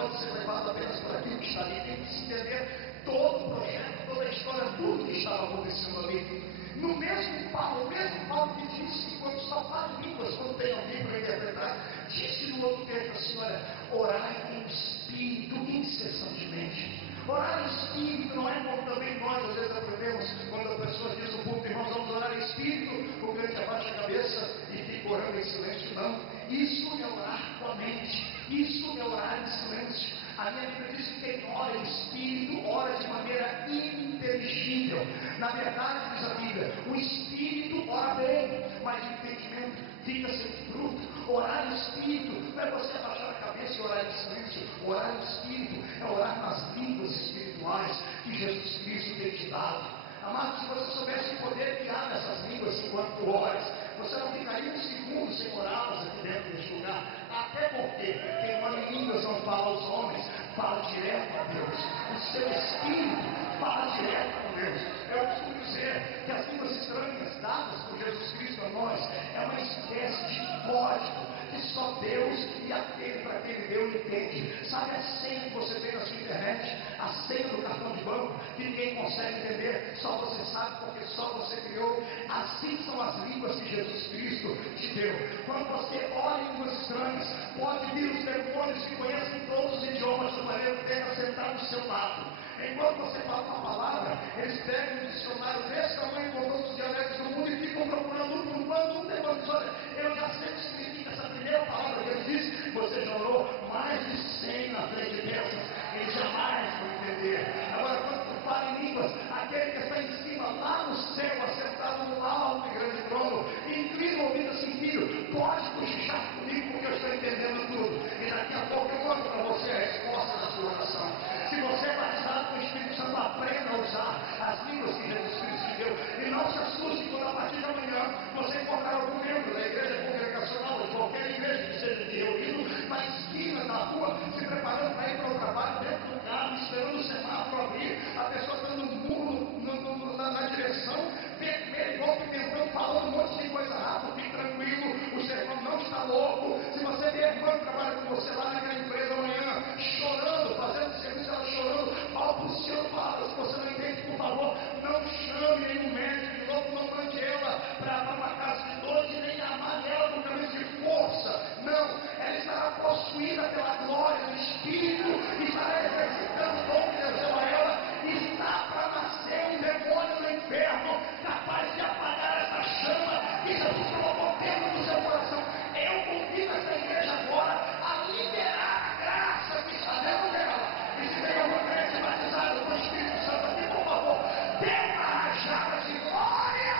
pode ser levado apenas por aquilo que está ali. Tem que se entender todo o projeto, toda a história, tudo que estava acontecendo ali. No mesmo Paulo que disse que quando só fala línguas, quando tem alguém para interpretar, disse no outro texto assim: olha, orai em espírito incessantemente. Orar em espírito não é como também nós às vezes aprendemos, quando a pessoa diz no público: irmãos, vamos orar em espírito, o crente abaixa a cabeça e fica orando em silêncio. Não, isso é orar com a mente, isso é orar em silêncio. A minha Bíblia diz que quem ora em espírito, ora de maneira ininteligível. Na verdade, diz a Bíblia, o espírito ora bem, mas o entendimento fica sem fruto. Orar em espírito não é você abaixar a cabeça e orar em silêncio. Orar em espírito é orar nas línguas espirituais que Jesus Cristo tem te dado. Amado, se você soubesse o poder que há nessas línguas enquanto oras, você não ficaria um segundo sem orá-las aqui dentro deste lugar. Até porque quem ora em línguas não fala aos homens, fala direto a Deus. O seu espírito fala direto com Deus. Eu costumo dizer que as línguas estranhas dadas por Jesus Cristo a nós é uma espécie de código que só Deus e aquele para quem Ele deu entende. Sabe a senha que você tem na sua internet? A senha do cartão de banco que ninguém consegue entender, só você sabe porque só você criou. Assim são as línguas que Jesus Cristo te deu. Quando você ora em línguas estranhas, pode vir os demônios que conhecem todos os idiomas do planeta Terra sentar do seu lado. Enquanto você fala uma palavra, eles pegam um dicionário desse tamanho com todos os dialetos do mundo e ficam procurando um por um. Quando um demônio diz: olha, eu já sei o que significa essa primeira palavra que ele disse, você já orou mais de 100 na frente dessas, eles jamais vão entender. Agora, quando tu fala em línguas, aquele que está em cima, lá no céu, assentado no alto e grande trono, inclina o ouvido assim: filho, pode cochichar comigo porque eu estou entendendo tudo. E daqui a pouco eu mando para você a resposta da sua oração. Se você é batizado com o Espírito Santo, aprenda a usar as línguas que Jesus Cristo te deu. E não se assuste quando a partir de amanhã você encontrar algum membro da igreja congregacional, de qualquer igreja que seja de reunido, na esquina da rua, se preparando para ir para o trabalho, dentro do carro, esperando o semáforo abrir, a pessoa dando um murro na direção, vermelho, igual pimentão, falando um monte de coisa rápida. Fique tranquilo, o sermão não está louco. Se você vê a irmã que trabalha com você lá naquela empresa amanhã, chorando, fazendo serviço, ela chorando, balbuciando palavras que você não entende, por favor, não chame nenhum médico de novo, não mande ela para uma casa de noite, nem amarre ela com camisa de força. Não, ela estará possuída pela glória do Espírito, estará exercitando o dom que Deus deu a ela, e está para nascer um demônio do inferno capaz de apagar essa chama que Jesus colocou dentro do seu coração. Eu convido essa igreja agora a liberar a graça que está dentro dela. E se tem alguma crente batizada com o Espírito Santo aqui, por favor, dê uma rajada de glória.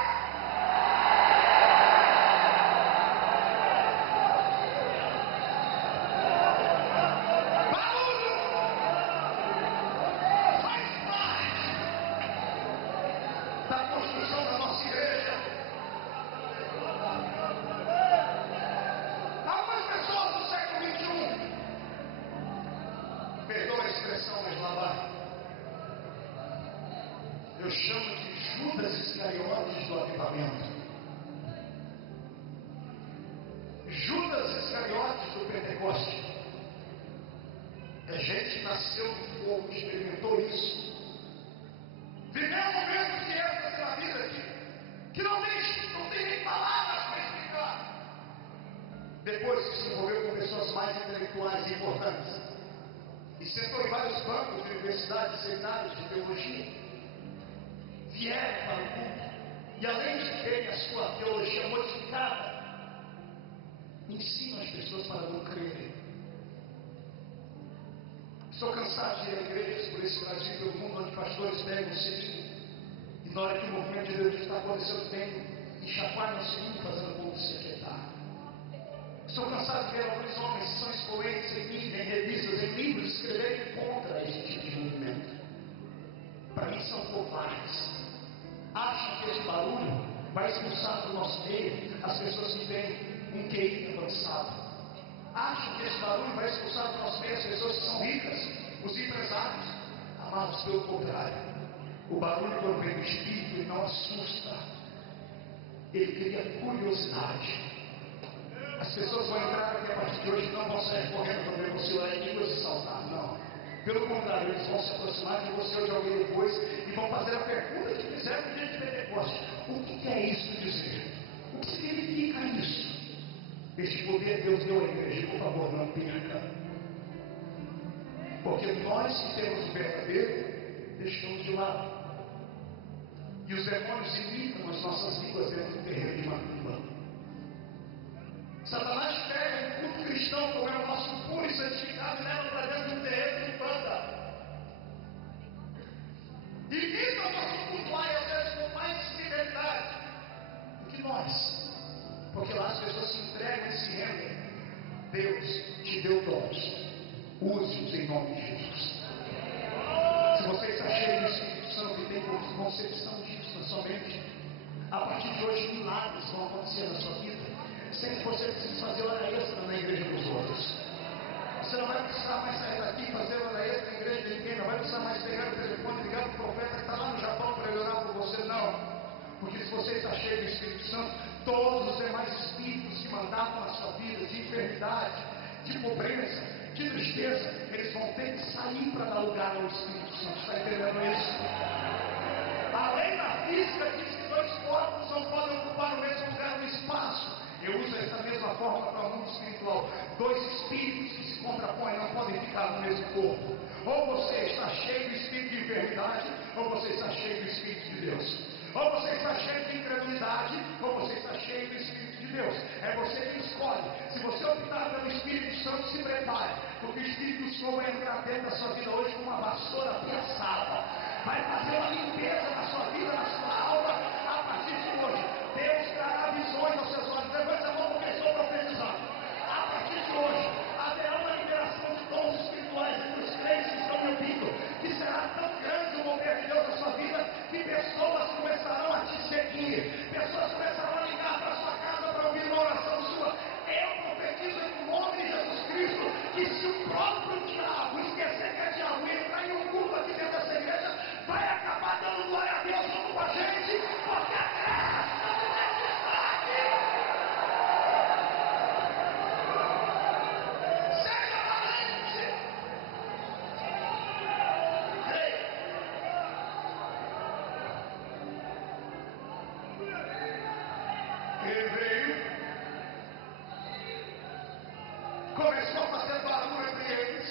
Da construção da nossa igreja. Algumas pessoas do século XXI, perdoa a expressão, mas lá vai, eu chamo de Judas Iscariotes do avivamento. Judas Iscariotes do Pentecoste. É gente que nasceu no fogo, experimentou isso. Viveu um momento que essa na vida que não tem nem palavras para explicar. Depois que se envolveu com pessoas mais intelectuais e importantes, e sentou em vários bancos de universidades, seminários de teologia, vieram para o culto, e além de terem a sua teologia modificada, ensinam as pessoas para não crerem. Estou cansado de ir a igrejas por esse Brasil e pelo mundo onde pastores pegam o sininho e na hora que o movimento de Deus está acontecendo bem e chacoalham o sininho fazendo o povo se aquietar. Estou cansado de ver alguns homens que são expoentes em mídia, em revistas, em livros, escreverem contra esse tipo de movimento. Para mim são covardes. Acham que esse barulho vai expulsar do nosso meio as pessoas que têm um QI avançado. Acham que esse barulho vai expulsar do nosso meio as pessoas que são ricas, os empresários. Amados, pelo contrário, o barulho, quando vem do Espírito, ele não assusta, ele cria curiosidade. As pessoas vão entrar aqui a partir de hoje, não vão sair correndo para ver você orar em línguas e saltar, não. Pelo contrário, eles vão se aproximar de você ou de alguém depois e vão fazer a pergunta que fizeram no dia de Pentecostes: o que é isso dizer? O que significa isso? Este poder Deus deu à igreja, por favor, não perca. Porque nós que temos o verdadeiro, deixamos de lado. E os demônios imitam as nossas línguas dentro do terreno de macumba. Satanás pega um culto cristão, como é o nosso puro e santificado, e leva para dentro de um terreno de banda. Imita o nosso culto lá, e às vezes com mais fidelidade do que nós. Porque lá as pessoas se entregam e se rendem. Deus te deu dons. Use-os em nome de Jesus. Se você está cheio do Espírito Santo e tem concepção disso na sua mente, a partir de hoje milagres vão acontecer na sua vida, sem que você precise fazer hora extra na igreja dos outros. Você não vai precisar mais sair daqui e fazer hora extra na igreja de ninguém. Não vai precisar mais pegar o telefone e ligar para o profeta que está lá no Japão para ele orar por você. Não. Porque se você está cheio do Espírito Santo, todos os demais espíritos que mandavam na sua vida de enfermidade, de pobreza, de tristeza, eles vão ter que sair para dar lugar ao Espírito Santo. Está entendendo isso? A lei da física diz que dois corpos não podem ocupar o mesmo lugar no espaço. Eu uso essa mesma forma para o mundo espiritual. Dois espíritos que se contrapõem não podem ficar no mesmo corpo. Ou você está cheio do espírito de enfermidade, ou você está cheio do Espírito de Deus. Ou você está cheio de incredulidade, ou você está cheio do Espírito de Deus. É você que escolhe. Se você optar pelo Espírito Santo, se prepare, porque o Espírito Santo vai entrar dentro da sua vida hoje com uma vassoura piaçada. Vai fazer uma limpeza na sua vida, na sua alma, a partir de hoje. Deus trará visões aos seus olhos. Levante a mão porque estou profetizando. A partir de hoje, haverá uma liberação de dons espirituais entre os crentes que estão me ouvindo, que será tão grande o mover de Deus na sua vida, que pessoas começarão a te seguir, pessoas começarão a ligar para a sua casa para ouvir uma oração sua. Eu profetizo em nome de Jesus Cristo, que se o próprio diabo esquecer que é diabo e entrar em um culto aqui dentro dessa igreja, vai acabar dando glória a Deus junto com a gente, porque a graça do Deus está aqui. Seja valente. Ele veio, começou a fazer barulho entre eles.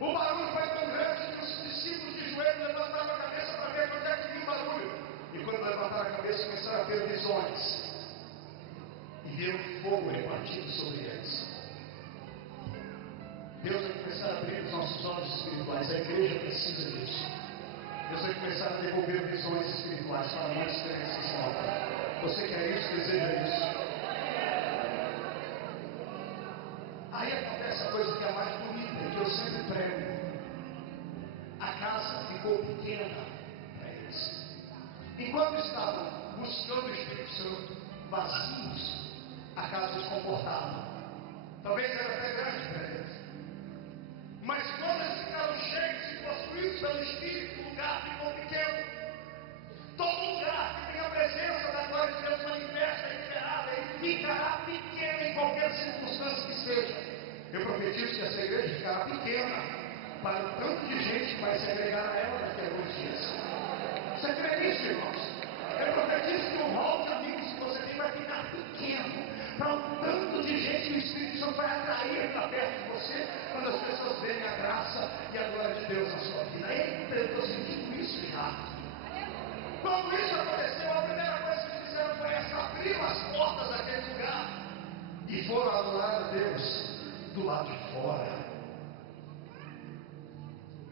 O barulho foi tão grande que os discípulos de joelho levantaram a cabeça para ver onde é que vinha o barulho. E quando levantaram a cabeça, começaram a ter visões. E viram fogo repartido sobre eles. Deus vai começar a abrir os nossos olhos espirituais. A igreja precisa disso. Deus vai começar a devolver visões espirituais para muitos crentes que estão aqui. Você quer isso? Deseja isso? Aí acontece a coisa que é a mais bonita, que eu sempre prego. A casa ficou pequena para eles. Enquanto estavam buscando o Espírito Santo, vazios, a casa os comportava. Talvez era até grande para eles. Mas quando eles ficaram cheios e possuídos pelo Espírito, o lugar ficou pequeno. Todo lugar que tem a presença da glória de Deus manifesta e liberada, ele ficará pequeno em qualquer circunstância que seja. Eu profetizo que essa igreja ficará pequena para o tanto de gente que vai se agregar a ela daqui a alguns dias. Você crê nisso, irmãos? Eu profetizo que o rol de amigos que você tem vai ficar pequeno para o tanto de gente que o Espírito Santo vai atrair para perto de você quando as pessoas verem a graça e a glória de Deus na sua vida. Eita, eu estou sentindo isso já. Quando isso aconteceu, a primeira coisa que fizeram foi abrir as portas daquele lugar e foram adorar a Deus do lado de fora.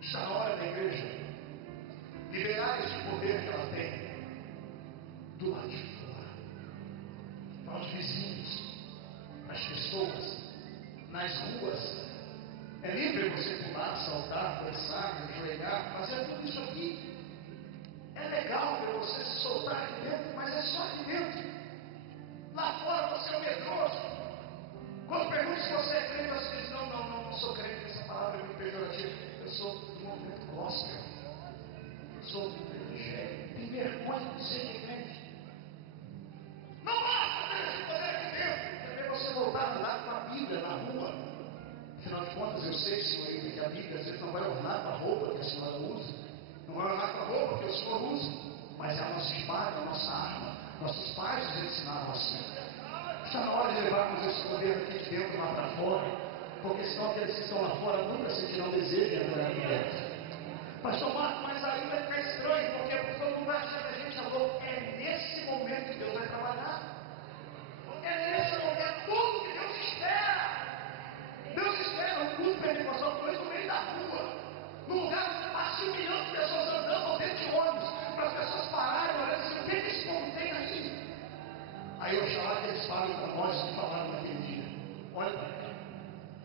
Está na hora da igreja liberar esse poder que ela tem do lado de fora, para os vizinhos, para as pessoas, nas ruas. É livre você pular, saltar, dançar, ajoelhar, fazer tudo isso aqui. É legal ver você se soltar aqui dentro, mas é só aqui dentro. Lá fora você é um medroso. Quando pergunto se você é crente, você diz: não sou crente, essa palavra é muito pejorativa. Eu sou do movimento gospel. Eu sou do evangelho. Tem vergonha de ser crente. Não basta ter esse poder aqui dentro. Quer ver você voltar a andar com a Bíblia na rua, Afinal de contas, eu sei, senhorita, que a Bíblia às vezes não vai ornar com a roupa que a senhora usa, não vai ornar com a roupa que o senhor usa, mas é a nossa espada, a nossa arma. Nossos pais nos ensinaram assim. Está na hora de levarmos esse poder aqui de dentro lá para fora, porque senão aqueles que estão lá fora nunca sentirão desejo de entrar aqui dentro. Pastor Marcos, mas aí vai ficar estranho, porque a pessoa não vai achar que a gente é louco. É nesse momento que Deus vai trabalhar. É nesse momento tudo que Deus espera. Deus espera um culto pentecostal com eles no meio da rua, num lugar a 1 milhão de pessoas andando dentro de ônibus, para as pessoas pararem, olhando assim, o que esse povo tem aí? Aí eu chamava que eles falam para nós que falaram naquele dia. Olha para cá.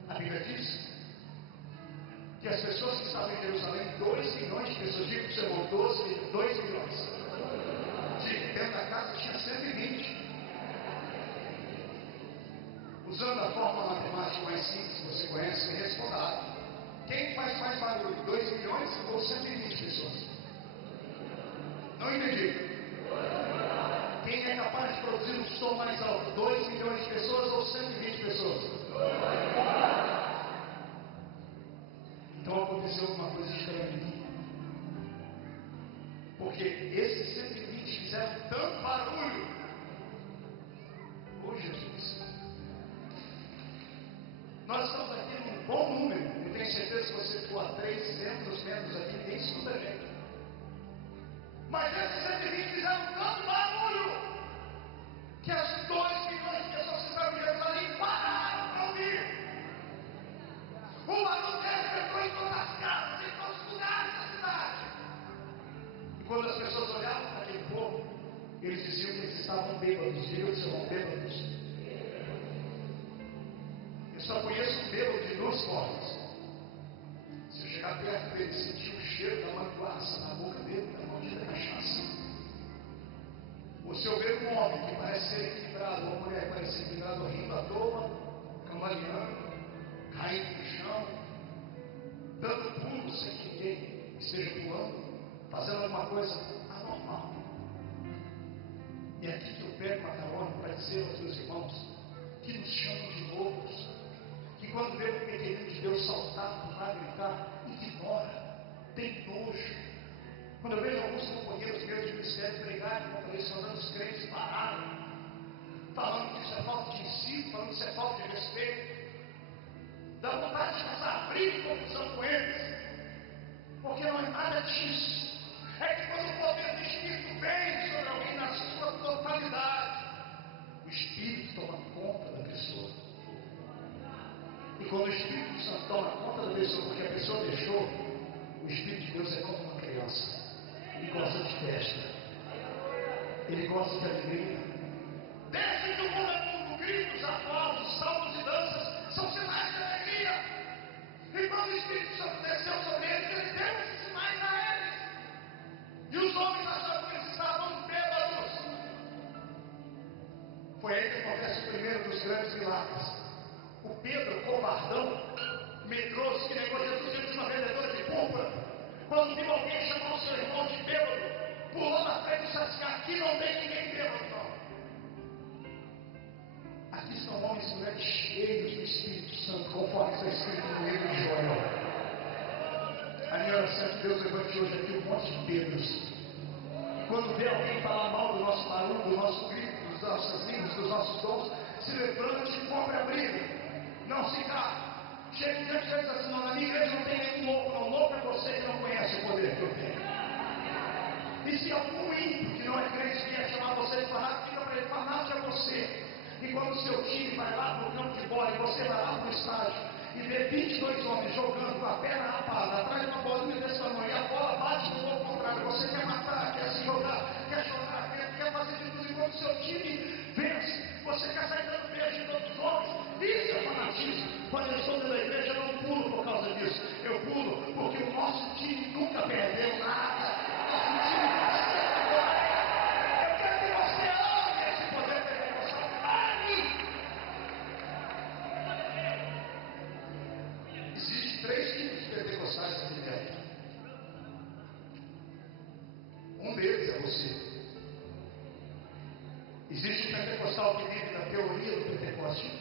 A Bíblia diz que as pessoas que estavam em Jerusalém, 2 milhões de pessoas, digo para o seu irmão, 2 milhões. Digo, dentro da casa tinha 120. Usando a fórmula matemática mais simples que você conhece, me responda. Quem faz mais barulho, 2 milhões ou 120 pessoas? Não entendi. Quem é capaz de produzir um som mais alto, 2 milhões de pessoas ou 120 pessoas? Então aconteceu uma coisa estranha. Porque esses 120 fizeram tanto barulho. Oh Jesus! Nós estamos aqui num bom número. Eu tenho certeza que você for a 300 metros aqui, ninguém escuta a gente. Mas esses 120 fizeram tanto barulho que as 2 milhões de pessoas que estavam em Jerusalém pararam para ouvir. O barulho entrou em todas as casas, em todos os lugares da cidade. E quando as pessoas olhavam para aquele povo, eles diziam que eles estavam bêbados. Diga que são bêbados. Eu só conheço um bêbado de 2 formas. Se eu chegar perto dele e sentir o cheiro da manguaça na boca dele, da maldita cachaça. Ou se eu ver um homem que parece ser equilibrado, ou uma mulher que parece ser equilibrada, rindo à toa, cambaleando, caindo no chão, dando pulo sem que ninguém esteja pulando, fazendo alguma coisa anormal. E é aqui que eu pego uma carona para dizer aos meus irmãos que nos chamam de loucos, que quando vê um pequenino de Deus saltar, pular, gritar, ignora, tem nojo. Quando eu vejo alguns companheiros meus de ministério pregarem contra isso, falando os crentes pararam, falando que isso é falta de ensino, falando que isso é falta de respeito, dá vontade de passar briga e confusão com eles, porque não é nada disso. É que quando o poder do Espírito vem sobre alguém na sua totalidade, o Espírito toma conta da pessoa. E quando o Espírito Santo toma conta da pessoa, porque a pessoa deixou, o Espírito de Deus é como uma criança. Ele gosta de festa. Ele gosta de alegria. Desde que o mundo é mundo, gritos, aplausos, saltos e danças são sinais de alegria. E quando o Espírito Santo desceu sobre eles, ele deu esses sinais a eles. E os homens achavam que eles estavam bêbados. Foi aí que acontece o primeiro dos grandes milagres. O Pedro, covardão, medroso, que negou Jesus diante de uma vendedora de púrpura, quando viu alguém chamar o seu irmão de bêbado, pulou na frente e disse assim: aqui não tem ninguém bêbado, não. Aqui estão homens e mulheres cheios do Espírito Santo, conforme está escrito no livro de Joel. A minha oração é que Deus levante hoje aqui um monte de Pedros. Quando vê alguém falar mal do nosso barulho, do nosso grito, das nossas línguas, dos nossos dons, se levante e compre a briga. Não se cala. Chega um dia que você diz assim: na minha igreja não tem nenhum louco, não. Louco é você que não conhece o poder que eu tenho. E se algum ímpio que não é crente vier chamar você de fanático, diga para ele: fanático é você. E quando o seu time vai lá para o campo de bola e você vai lá para o estádio e vê 22 homens jogando com a perna rapada atrás de uma bolinha desse tamanho, e a bola bate no gol contrário, você quer matar, quer se jogar, quer chorar, quer fazer de tudo, e quando o seu time vence, você quer sair dando beijo em todos os homens. Isso é fanatismo. Quando eu estou dentro da igreja, eu não pulo por causa disso. Eu pulo porque o nosso time nunca perdeu nada. Nosso time nunca se vitória. Eu quero que você ame esse poder pentecostal. Ame! Existem 3 tipos de pentecostais aqui dentro. Um deles é você. Existe um pentecostal que vive na teoria do Pentecoste.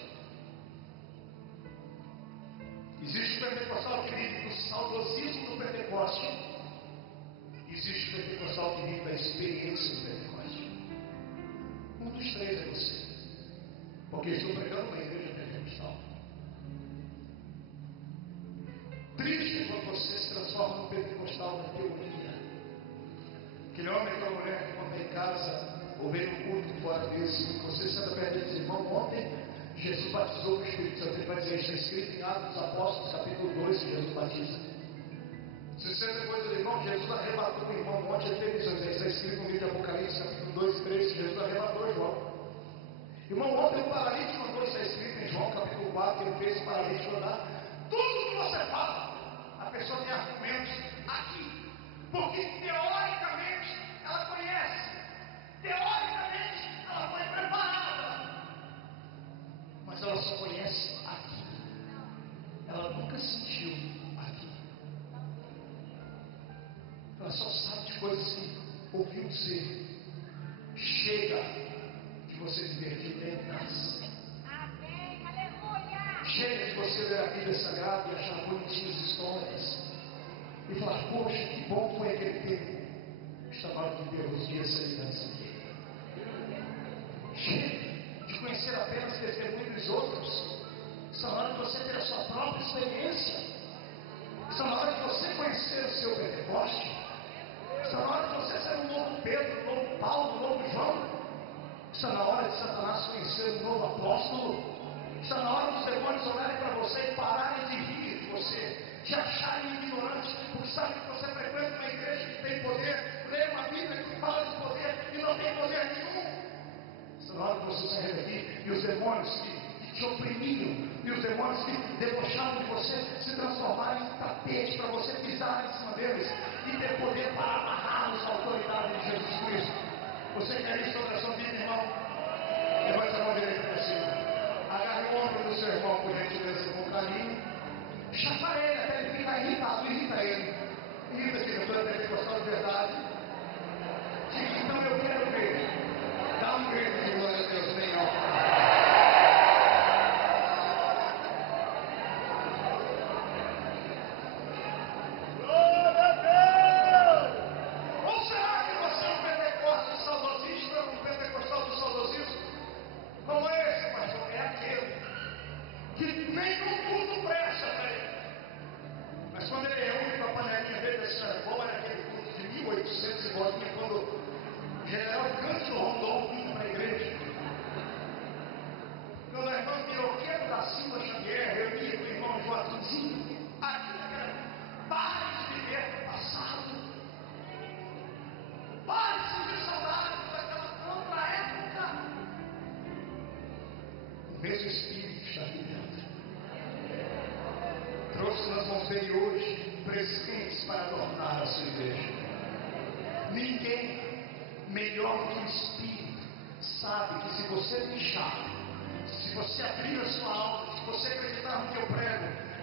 a experiência do Pentecostes. Um dos três é você. Porque estou pregando uma igreja pentecostal. Triste quando você se transforma no pentecostal na teoria. Aquele homem, aquela mulher que quando vem em casa ou vem no culto fora desse, você senta perto e diz: irmão, ontem Jesus batizou o Espírito Santo. Ele vai dizer: está escrito em Atos dos Apóstolos, capítulo 2, que Jesus batiza. Se você depois do irmão, Jesus arrebatou o irmão ontem, ele fez isso. Está escrito no livro de Apocalipse, capítulo 2, 3, Jesus arrebatou João. Irmão, ontem o paralítico andou, está escrito em João, capítulo 4, que ele fez o paralítico andar. Tudo que você fala, a pessoa tem argumentos aqui, porque teoricamente ela conhece, teoricamente ela foi preparada, mas ela só conhece aqui, ela nunca sentiu aqui, ela só sabe de coisas que ouviu dizer. Chega de você divertir lendas. Chega de você ler a Bíblia Sagrada e achar bonitinhas histórias e falar: poxa, que bom foi aquele tempo. Está na hora de ver os dias semelhantes aqui. Chega de conhecer apenas o testemunho dos outros. Está na hora de você ter a sua própria experiência. Está na hora de você conhecer o seu Pentecoste. Está na hora de você ser um novo Pedro, um novo Paulo, um novo João. Está na hora de Satanás conhecer um novo apóstolo. Está na hora dos demônios olharem para você e pararem de rir de você, de acharem ignorante, porque sabem que você frequenta uma igreja que tem poder, lê uma Bíblia que fala de poder e não tem poder nenhum. Está na hora de você sair daqui e os demônios que te oprimiam e os demônios que debochavam de você se transformarem em tapete para você pisar em cima deles e ter poder para amarrá-los à autoridade de Jesus Cristo. Você quer isso sobre a sua vida, irmão? Levante a mão direita para cima. Agarre o ombro do seu irmão, por gentileza, com carinho. Chapa ele até ele ficar irritado, irrita ele. Irrita que eu estou pentecostal de verdade. Diga: então eu quero ver. Dá um grito de glória a Deus, bem alto.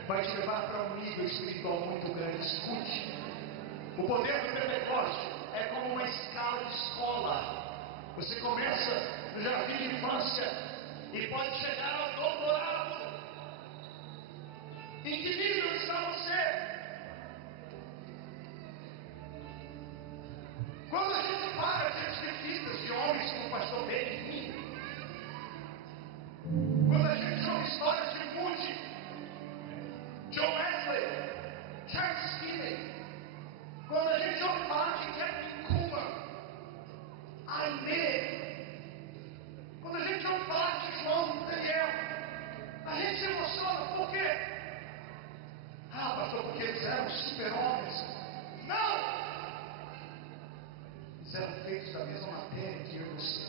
Vai te levar para um nível espiritual muito grande. Escute, o poder do Pentecoste é como uma escala de escola. Você começa no jardim de infância e pode chegar ao doutorado. Em que nível está você? Quando a gente para de assistir fitas de homens como o pastor Benjamin, quando a gente ouve histórias de Moody, John Wesley, Charles Finney, quando a gente ouve falar de Kathryn Kuhlman, Aimee, quando a gente ouve falar de João Daniel, a gente se emociona. Por quê? Ah, pastor, porque eles eram super-homens. Não! Eles eram feitos da mesma matéria que eu e você.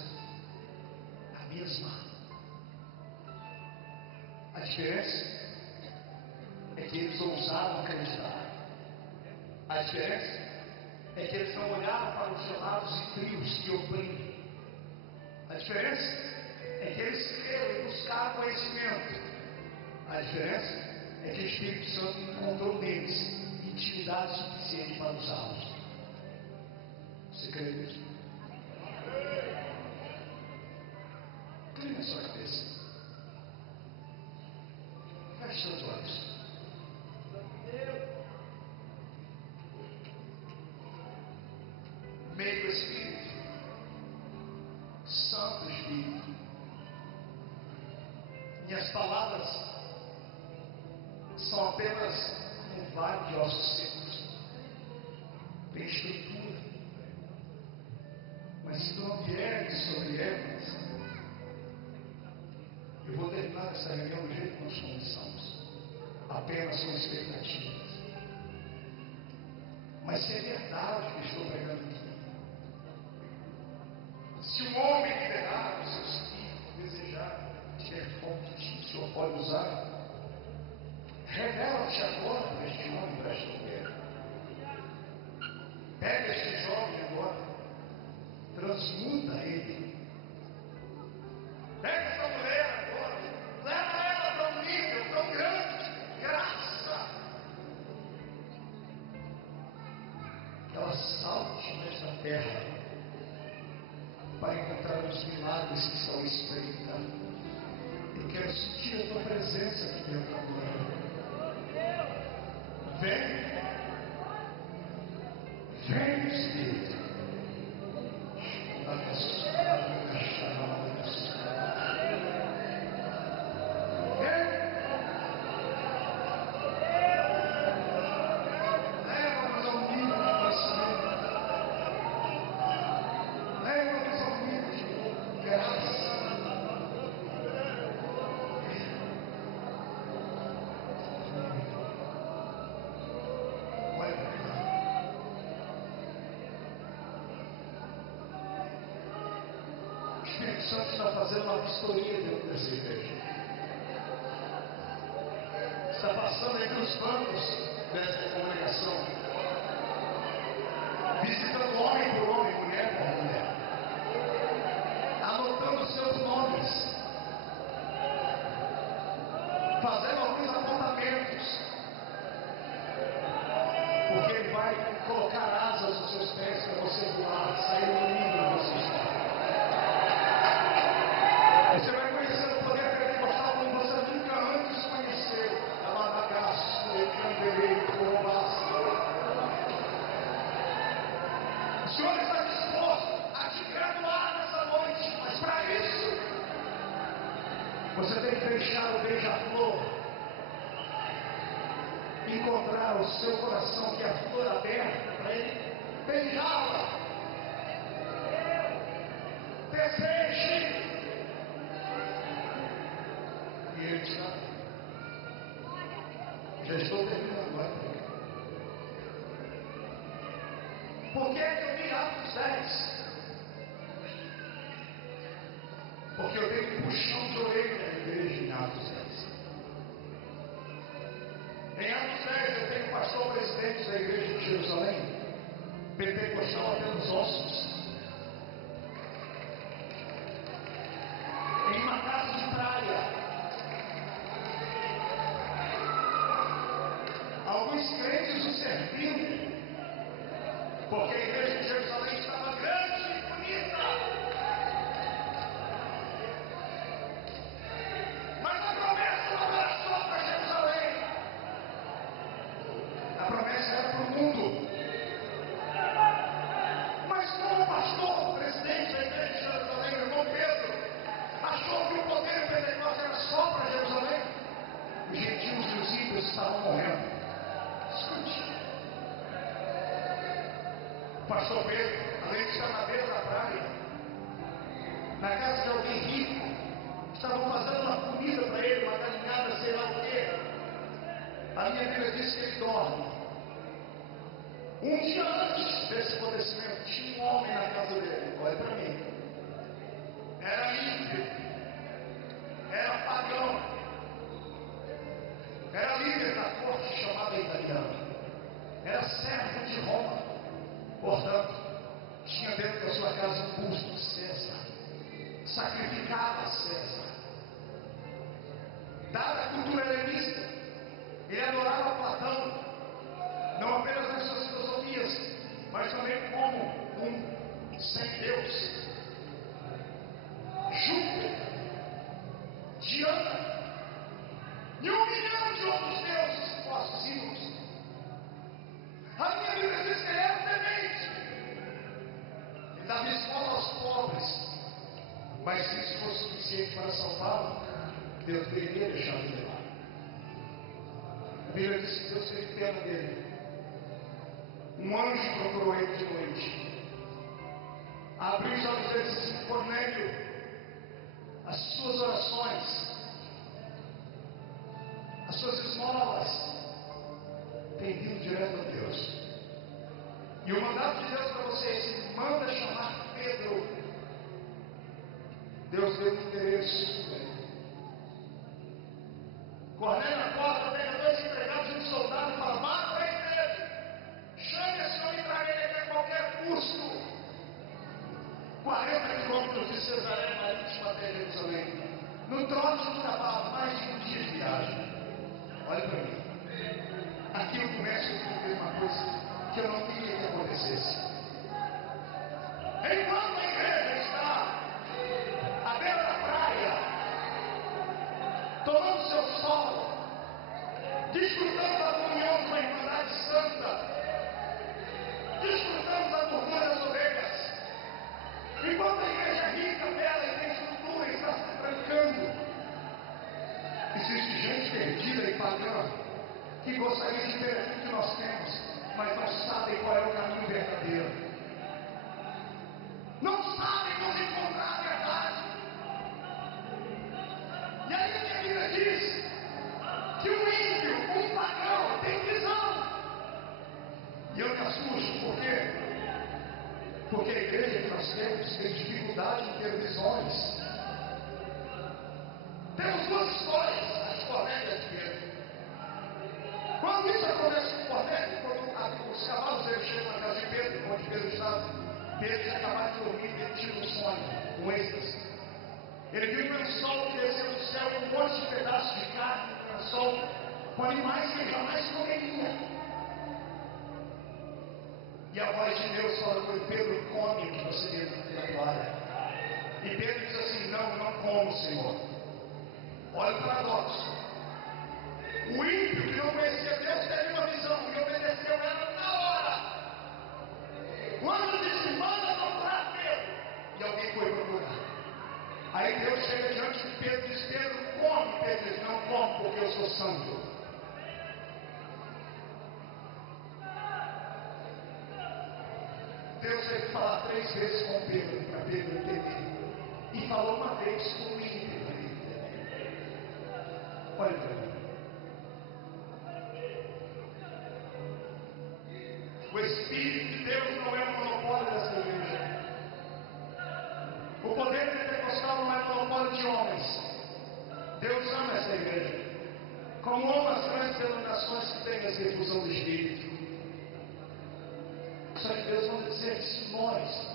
A mesma. A diferença é que eles ousaram acreditar. A diferença é que eles não olharam para os gelados e frios que oprimem. A diferença é que eles creram e buscaram conhecimento. A diferença é que o Espírito Santo encontrou neles intimidade suficiente para usá-los. Você crê nisso? Crê na sua cabeça. Feche seus olhos. Meio Espírito. Santo Espírito. Minhas palavras são apenas um vale de ossos secos. Tem estrutura. Mas se tu não vieres sobre elas, eu vou terminar essa reunião do jeito que nós começamos, apenas com expectativas. Mas se é verdade que estou pregando aqui, se um homem liberar o seu espírito, desejar, tiver fome de ti, o Senhor pode usar, revela-te agora para este homem, para esta mulher. Pega este jovem agora, transmuta ele. Pega essa mulher agora, leva ela para um nível tão grande, graça, que ela salte nesta terra para encontrar os milagres que estão espreitando. Eu quero sentir a tua presença aqui dentro agora. Vem, vem, Espírito. O Espírito Santo está fazendo uma vistoria dentro dessa igreja. Está passando entre os bancos dessa congregação, visitando homem por homem, mulher por mulher, anotando seus nomes, fazendo alguns apontamentos, porque Ele vai colocar asas nos seus pés para você voar, sair do nível que você está. Você vai conhecer o poder pentecostal como você nunca antes conheceu. Amadagaço, Ecanderei, Corobaço. O Senhor está disposto a te graduar nessa noite, mas para isso, você tem que deixar o beija-flor encontrar o seu coração, que é a flor aberta, para ele beijá-la. Deseje. E ele está. Já estou terminando agora. Por que eu vi Atos 10? Porque eu dei um puxão de orelha na igreja em Atos 10. Em Atos 10 eu tenho um pastor presidente da igreja de Jerusalém, pentecostal até nos ossos, em uma casa de praia. Alguns crentes o serviam, porque a igreja de Jerusalém estava grande e bonita. Mas a promessa não era só para Jerusalém. A promessa era para o mundo. Mas como o pastor, o presidente da igreja de Jerusalém, o irmão Pedro, achou que o poder pentecostal era só para Jerusalém, os gentios e os ímpios estavam morrendo. Escute. O pastor Pedro, além de estar na beira da praia, na casa de alguém rico, estavam fazendo uma comida para ele, uma galinhada, sei lá o quê. A minha Bíblia diz que ele dorme. Um dia antes desse acontecimento, tinha um homem na casa dele. Olha para mim. Era livre. Era pagão. Era líder da corte chamada italiana. Era servo de Roma. Portanto, tinha dentro da sua casa um busto de César. Sacrificava a César. Dada a cultura helenista, ele adorava Platão, não apenas nas suas filosofias, mas também como um semideus. Júpiter, Diana, e 1 milhão de outros deuses, nossos ídolos. A minha Bíblia diz que ele era temente. Deus deveria deixar de levar. A Bíblia diz que Deus teve pena dele. Um anjo procurou ele de noite. Abriu os olhos dele e disse assim: Cornélio, as suas orações, as suas esmolas têm vindo direto a Deus. E o mandato de Deus para vocês: manda chamar Pedro. Deus deu um endereço. Cornélio na porta, pega 2 empregados e um soldado e fala: vá para Pedro, chame esse homem e traga ele aqui a qualquer custo. 40 quilômetros de Cesareia Marítima até Jerusalém, no trote do cavalo, mais de um dia de viagem. Olha para mim. Aqui eu começo a descobrir uma coisa que eu não queria que acontecesse. Enquanto a igreja está à beira da praia, tomando seu sol, desfrutando da comunhão de uma Irmandade Santa, desfrutando da gordura das ovelhas, enquanto a igreja é rica, bela e tem estrutura e está se trancando, existe gente perdida e pagã que gostaria de ter aquilo que nós temos, mas não sabem qual é o caminho verdadeiro, não sabem como encontrar a verdade. E aí a minha Bíblia diz que um ímpio, um pagão, tem visão. E eu me assusto, por quê? Porque a igreja que nós temos tem dificuldade em ter visões. Temos 2 histórias, as Cornélias de Pedro. Quando isso acontece com Cornélio, quando os cavalos dele chegam na casa de Pedro, onde Pedro estava, Pedro tinha acabado de dormir e ele tive um sonho, um êxtase. Ele viu um lençol que desceu do céu, um monte de pedaços de carne no lençol, com animais que ele jamais comeria. E a voz de Deus fala com ele: Pedro, come o que você vê na toalha. E Pedro diz assim: não como, Senhor. Olha o paradoxo. O ímpio que não conhecia Deus teve uma visão e obedeceu ela na hora. O anjo disse: manda procurar Pedro. E alguém foi procurar. Aí Deus chega diante de Pedro e diz: Pedro, come. Pedro diz: não como, porque eu sou santo. Deus teve que falar 3 vezes com Pedro, para Pedro entender. E falou uma vez com o ímpio, para ele entender. Olha para mim. O Espírito de Deus não é o monopólio dessa igreja. O poder pentecostal não é monopólio de homens. Deus ama essa igreja, como ama as grandes denominações que têm essa difusão do Espírito. Só que Deus vai dizer que se nós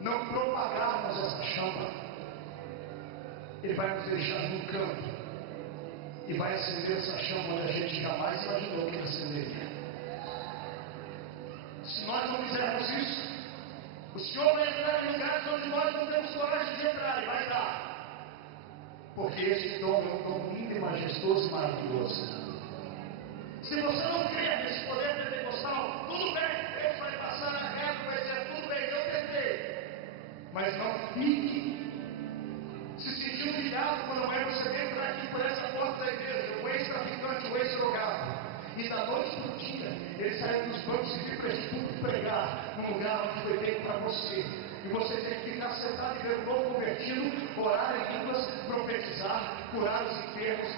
não propagarmos essa chama, Ele vai nos deixar num canto e vai acender essa chama onde a gente jamais imaginou que acenderia. Se nós não fizermos isso, o Senhor vai entrar em lugares onde nós não temos coragem de entrar, e vai dar. Porque esse dom é um dom lindo e majestoso e maravilhoso. Se você não crê nesse poder pentecostal, tudo bem, Deus vai passar a régua e vai dizer: tudo bem, eu tentei. Mas não fique se sentir humilhado quando amanhã você vem entrar aqui por essa porta da igreja, o ex-traficante, o ex-drogado. E da noite para o dia, ele saiu dos bancos e veio para esse público pregar num lugar onde foi feito para você. E você tem que ficar sentado e ver o novo convertido, orar em línguas, profetizar, curar os enfermos,